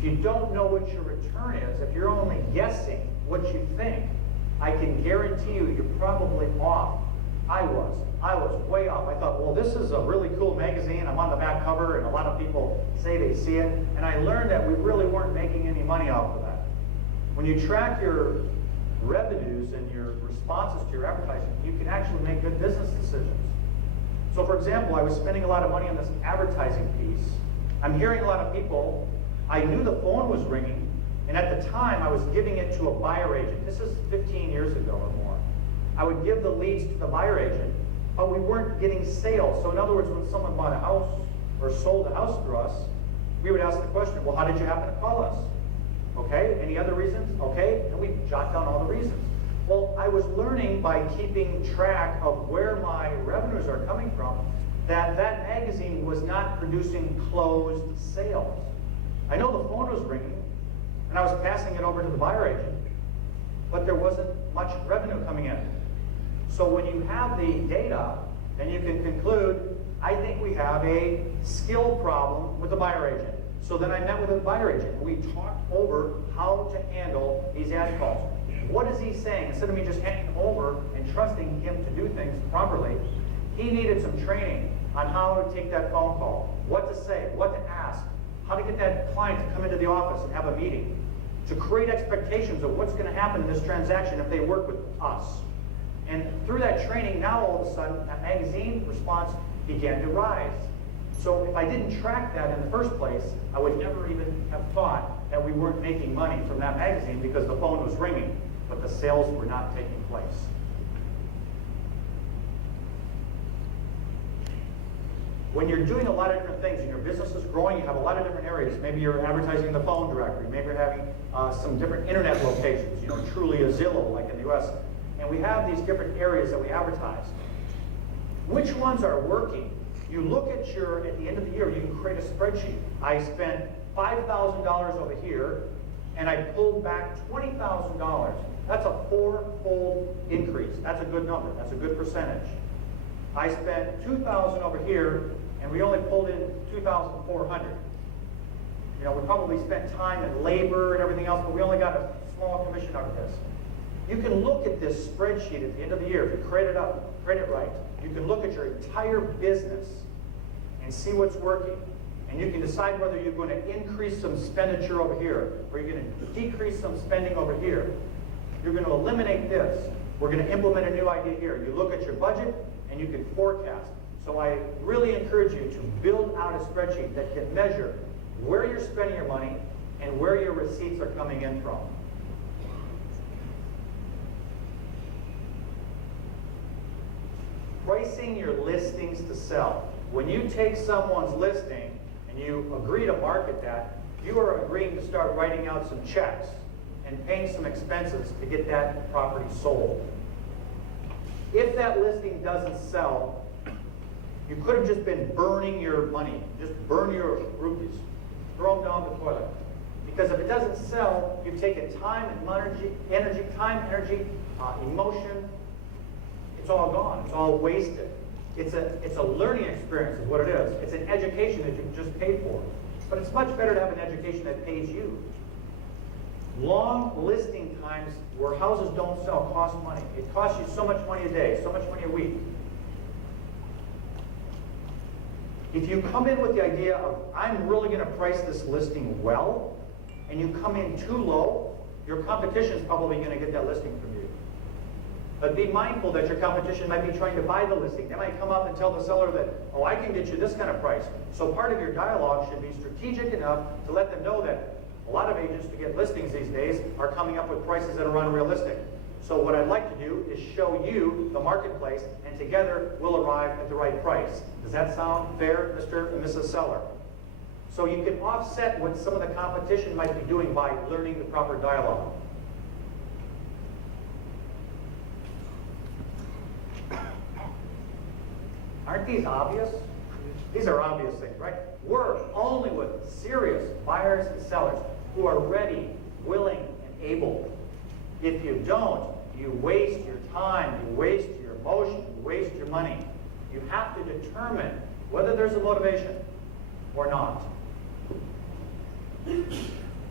If you don't know what your return is, if you're only guessing what you think, I can guarantee you you're probably off. I was way off. I thought, well, this is a really cool magazine. I'm on the back cover, and a lot of people say they see it. And I learned that we really weren't making any money off of that. When you track your revenues and your responses to your advertising, you can actually make good business decisions. So for example, I was spending a lot of money on this advertising piece. I'm hearing a lot of people. I knew the phone was ringing, and at the time I was giving it to a buyer agent. This is 15 years ago or more. I would give the leads to the buyer agent, but we weren't getting sales. So in other words, when someone bought a house or sold a house through us, we would ask the question, well, how did you happen to call us? Okay, any other reasons? Okay, and we jot down all the reasons. Well, I was learning by keeping track of where my revenues are coming from, that magazine was not producing closed sales. I know the phone was ringing, and I was passing it over to the buyer agent, but there wasn't much revenue coming in. So when you have the data, then you can conclude, I think we have a skill problem with the buyer agent. So then I met with the buyer agent. We talked over how to handle these ad calls. What is he saying? Instead of me just handing over and trusting him to do things properly, he needed some training on how to take that phone call, what to say, what to ask, how to get that client to come into the office and have a meeting, to create expectations of what's going to happen in this transaction if they work with us. And through that training, now all of a sudden, that magazine response began to rise. So if I didn't track that in the first place, I would never even have thought that we weren't making money from that magazine because the phone was ringing, but the sales were not taking place. When you're doing a lot of different things and your business is growing, you have a lot of different areas. Maybe you're advertising in the phone directory. Maybe you're having some different internet locations, truly a Zillow like in the US. And we have these different areas that we advertise. Which ones are working? You look at the end of the year, you can create a spreadsheet. I spent $5,000 over here, and I pulled back $20,000. That's a four-fold increase. That's a good number. That's a good percentage. I spent $2,000 over here, and we only pulled in $2,400. We probably spent time and labor and everything else, but we only got a small commission out of this. You can look at this spreadsheet at the end of the year. If you create it up, create it right, you can look at your entire business and see what's working. And you can decide whether you're going to increase some expenditure over here, or you're going to decrease some spending over here. You're going to eliminate this. We're going to implement a new idea here. You look at your budget, and you can forecast. So I really encourage you to build out a spreadsheet that can measure where you're spending your money and where your receipts are coming in from. Pricing your listings to sell. When you take someone's listing and you agree to market that, you are agreeing to start writing out some checks and paying some expenses to get that property sold. If that listing doesn't sell, you could have just been burning your money. Just burn your rupees. Throw them down the toilet. Because if it doesn't sell, you've taken time and energy, emotion. It's all gone. It's all wasted. It's a learning experience is what it is. It's an education that you just paid for. But it's much better to have an education that pays you. Long listing times where houses don't sell cost money. It costs you so much money a day, so much money a week. If you come in with the idea of, I'm really going to price this listing well, and you come in too low, your competition is probably going to get that listing from you. But be mindful that your competition might be trying to buy the listing. They might come up and tell the seller that, oh, I can get you this kind of price. So part of your dialogue should be strategic enough to let them know that a lot of agents to get listings these days are coming up with prices that are unrealistic. So what I'd like to do is show you the marketplace, and together we'll arrive at the right price. Does that sound fair, Mr. and Mrs. Seller? So you can offset what some of the competition might be doing by learning the proper dialogue. Aren't these obvious? These are obvious things, right? Work only with serious buyers and sellers who are ready, willing, and able. If you don't, you waste your time, you waste your emotion, you waste your money. You have to determine whether there's a motivation or not.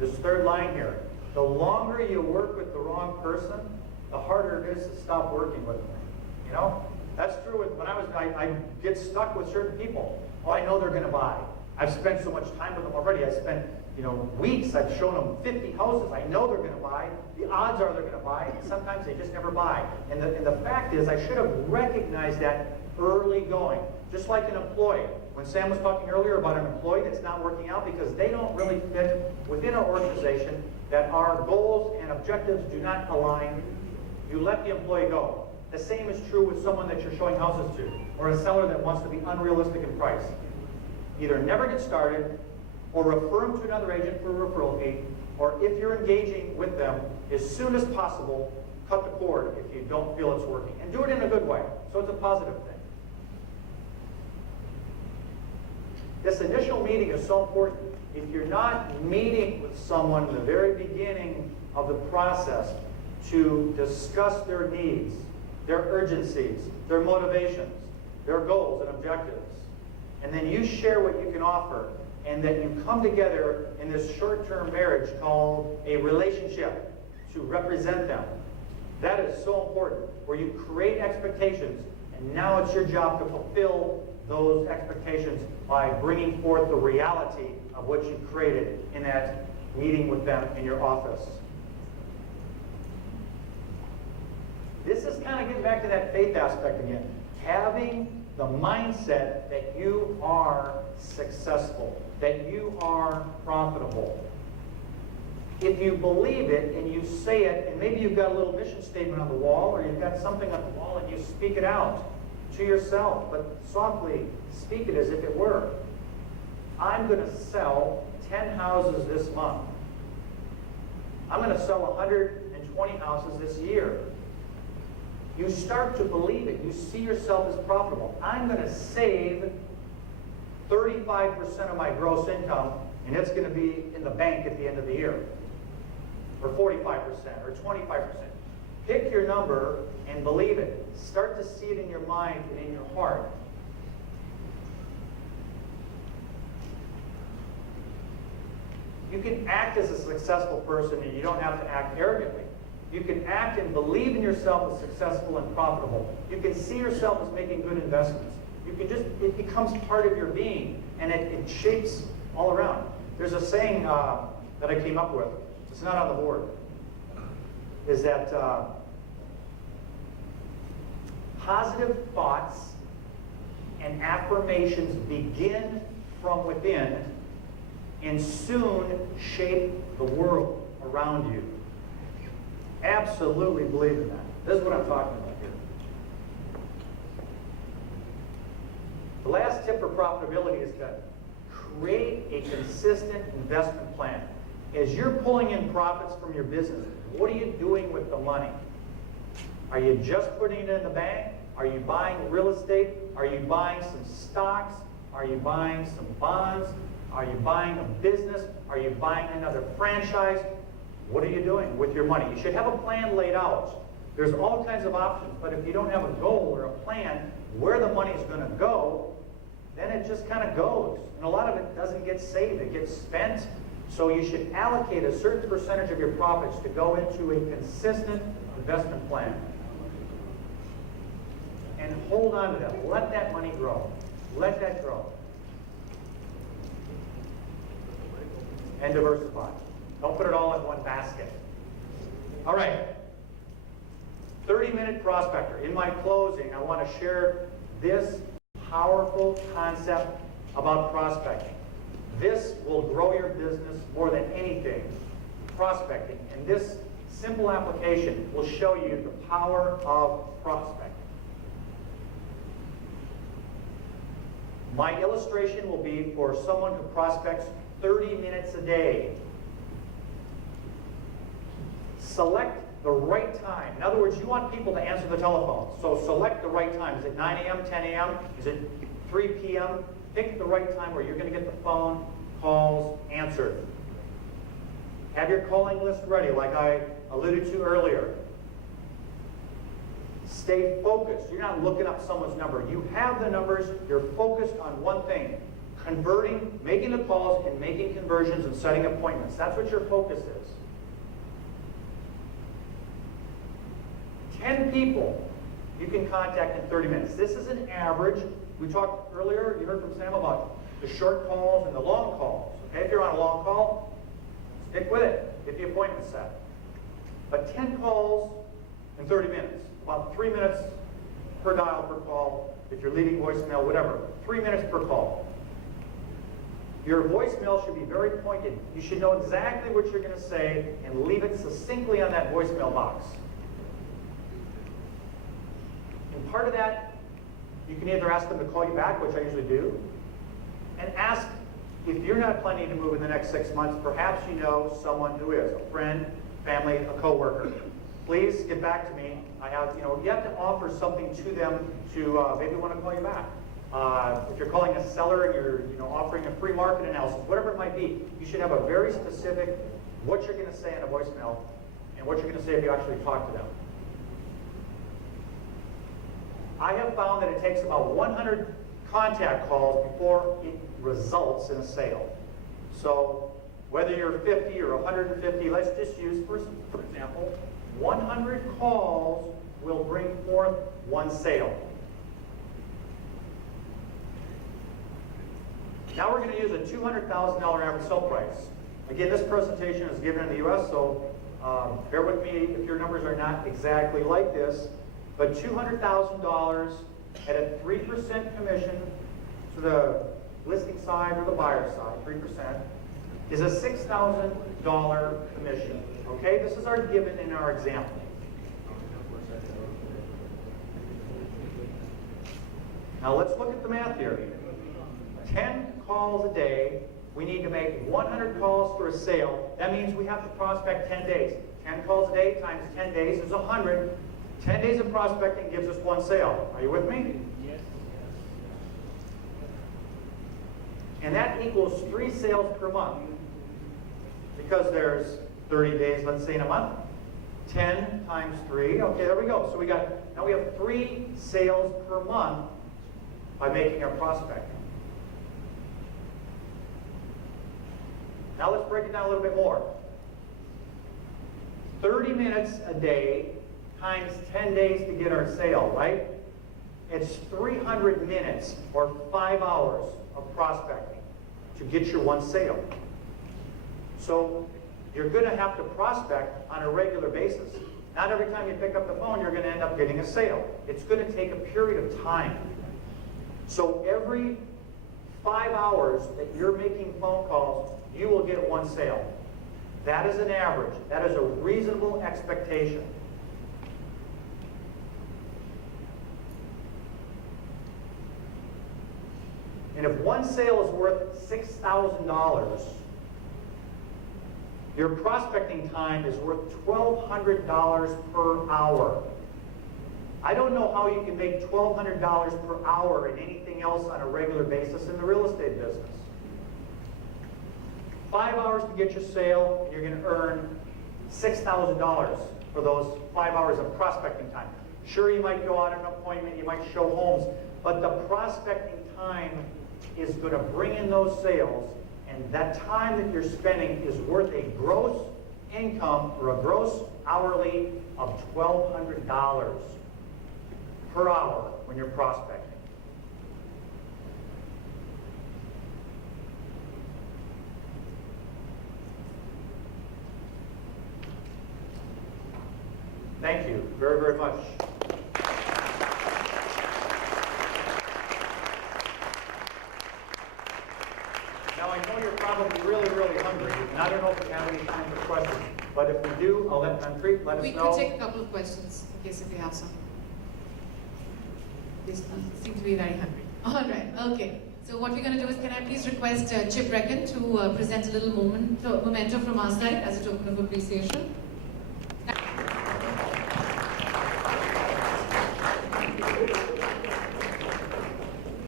this third line here. The longer you work with the wrong person, the harder it is to stop working with them. You know? That's true with when I get stuck with certain people. Oh, I know they're going to buy. I've spent so much time with them already. I spent, weeks. I've shown them 50 houses. I know they're going to buy. The odds are they're going to buy. And sometimes they just never buy. And the fact is, I should have recognized that early going. Just like an employee. When Sam was talking earlier about an employee that's not working out because they don't really fit within our organization, that our goals and objectives do not align, you let the employee go. The same is true with someone that you're showing houses to, or a seller that wants to be unrealistic in price. Either never get started, or refer them to another agent for a referral fee, or if you're engaging with them, as soon as possible, cut the cord if you don't feel it's working. And do it in a good way, so it's a positive thing. This initial meeting is so important. If you're not meeting with someone in the very beginning of the process to discuss their needs, their urgencies, their motivations, their goals and objectives, and then you share what you can offer, and that you come together in this short-term marriage called a relationship to represent them. That is so important, where you create expectations, and now it's your job to fulfill those expectations by bringing forth the reality of what you created in that meeting with them in your office. This is kind of getting back to that faith aspect again. Having the mindset that you are successful, that you are profitable. If you believe it and you say it, and maybe you've got a little mission statement on the wall, or you've got something on the wall and you speak it out to yourself, but softly speak it as if it were. I'm going to sell 10 houses this month. I'm going to sell 120 houses this year. You start to believe it. You see yourself as profitable. I'm going to save 35% of my gross income, and it's going to be in the bank at the end of the year. Or 45%, or 25%. Pick your number and believe it. Start to see it in your mind and in your heart. You can act as a successful person, and you don't have to act arrogantly. You can act and believe in yourself as successful and profitable. You can see yourself as making good investments. You can it becomes part of your being, and it shapes all around. There's a saying that I came up with. It's not on the board. Is that positive thoughts and affirmations begin from within and soon shape the world around you. Absolutely believe in that. This is what I'm talking about here. The last tip for profitability is to create a consistent investment plan. As you're pulling in profits from your business, what are you doing with the money? Are you just putting it in the bank? Are you buying real estate? Are you buying some stocks? Are you buying some bonds? Are you buying a business? Are you buying another franchise? What are you doing with your money? You should have a plan laid out. There's all kinds of options, but if you don't have a goal or a plan where the money is going to go, then it just kind of goes. And a lot of it doesn't get saved, it gets spent. So you should allocate a certain percentage of your profits to go into a consistent investment plan. And hold on to that. Let that money grow. Let that grow. And diversify. Don't put it all in one basket. All right. 30-minute prospector. In my closing, I want to share this powerful concept about prospecting. This will grow your business more than anything. Prospecting. And this simple application will show you the power of prospecting. My illustration will be for someone who prospects 30 minutes a day. Select the right time. In other words, you want people to answer the telephone. So select the right time. Is it 9 a.m., 10 a.m.? Is it 3 p.m.? Pick the right time where you're going to get the phone calls answered. Have your calling list ready, like I alluded to earlier. Stay focused. You're not looking up someone's number. You have the numbers. You're focused on one thing. converting, making the calls and making conversions and setting appointments. That's what your focus is. 10 people you can contact in 30 minutes. This is an average. We talked earlier, you heard from Sam about the short calls and the long calls. Okay, if you're on a long call, stick with it. Get the appointment set. But 10 calls in 30 minutes, about 3 minutes per dial per call. If you're leaving voicemail, whatever, 3 minutes per call. Your voicemail should be very pointed. You should know exactly what you're going to say and leave it succinctly on that voicemail box. And part of that, you can either ask them to call you back, which I usually do, and ask if you're not planning to move in the next 6 months, perhaps you know someone who is, a friend, family, a coworker. Please get back to me. I have, you have to offer something to them to maybe want to call you back. If you're calling a seller and you're, offering a free market analysis, whatever it might be, you should have a very specific what you're going to say in a voicemail and what you're going to say if you actually talk to them. I have found that it takes about 100 contact calls before it results in a sale. So whether you're 50 or 150, let's just use, for example, 100 calls will bring forth one sale. Now we're going to use a $200,000 average sale price. Again, this presentation is given in the U.S., so bear with me if your numbers are not exactly like this, but $200,000 at a 3% commission to the listing side or the buyer side, 3%, is a $6,000 commission. Okay, this is our given in our example. Now let's look at the math here. 10 calls a day, we need to make 100 calls for a sale. That means we have to prospect 10 days. 10 calls a day times 10 days is 100. 10 days of prospecting gives us one sale. Are you with me? Yes. And that equals 3 sales per month. Because there's 30 days, let's say, in a month. 10 times 3. Okay, there we go. So now we have 3 sales per month by making our prospecting. Now let's break it down a little bit more. 30 minutes a day times 10 days to get our sale, right? It's 300 minutes or 5 hours of prospecting to get your one sale. So you're going to have to prospect on a regular basis. Not every time you pick up the phone, you're going to end up getting a sale. It's going to take a period of time. So every 5 hours that you're making phone calls, you will get one sale. That is an average. That is a reasonable expectation. And if one sale is worth $6,000, your prospecting time is worth $1,200 per hour. I don't know how you can make $1,200 per hour in anything else on a regular basis in the real estate business. 5 hours to get your sale, you're going to earn $6,000 for those 5 hours of prospecting time. Sure, you might go on an appointment, you might show homes, but the prospecting time is going to bring in those sales, and that time that you're spending is worth a gross income or a gross hourly of $1,200 per hour when you're prospecting. Thank you very, very much. Now I know you're probably really, really hungry, and I don't know if we have any time for questions, but if we do, I'll let Manpreet let us know. We could take a couple of questions in case if we have some. They seem to be very hungry. All right, okay. So what we're going to do is, can I please request Chip Reckon to present a little memento from our side as a token of appreciation.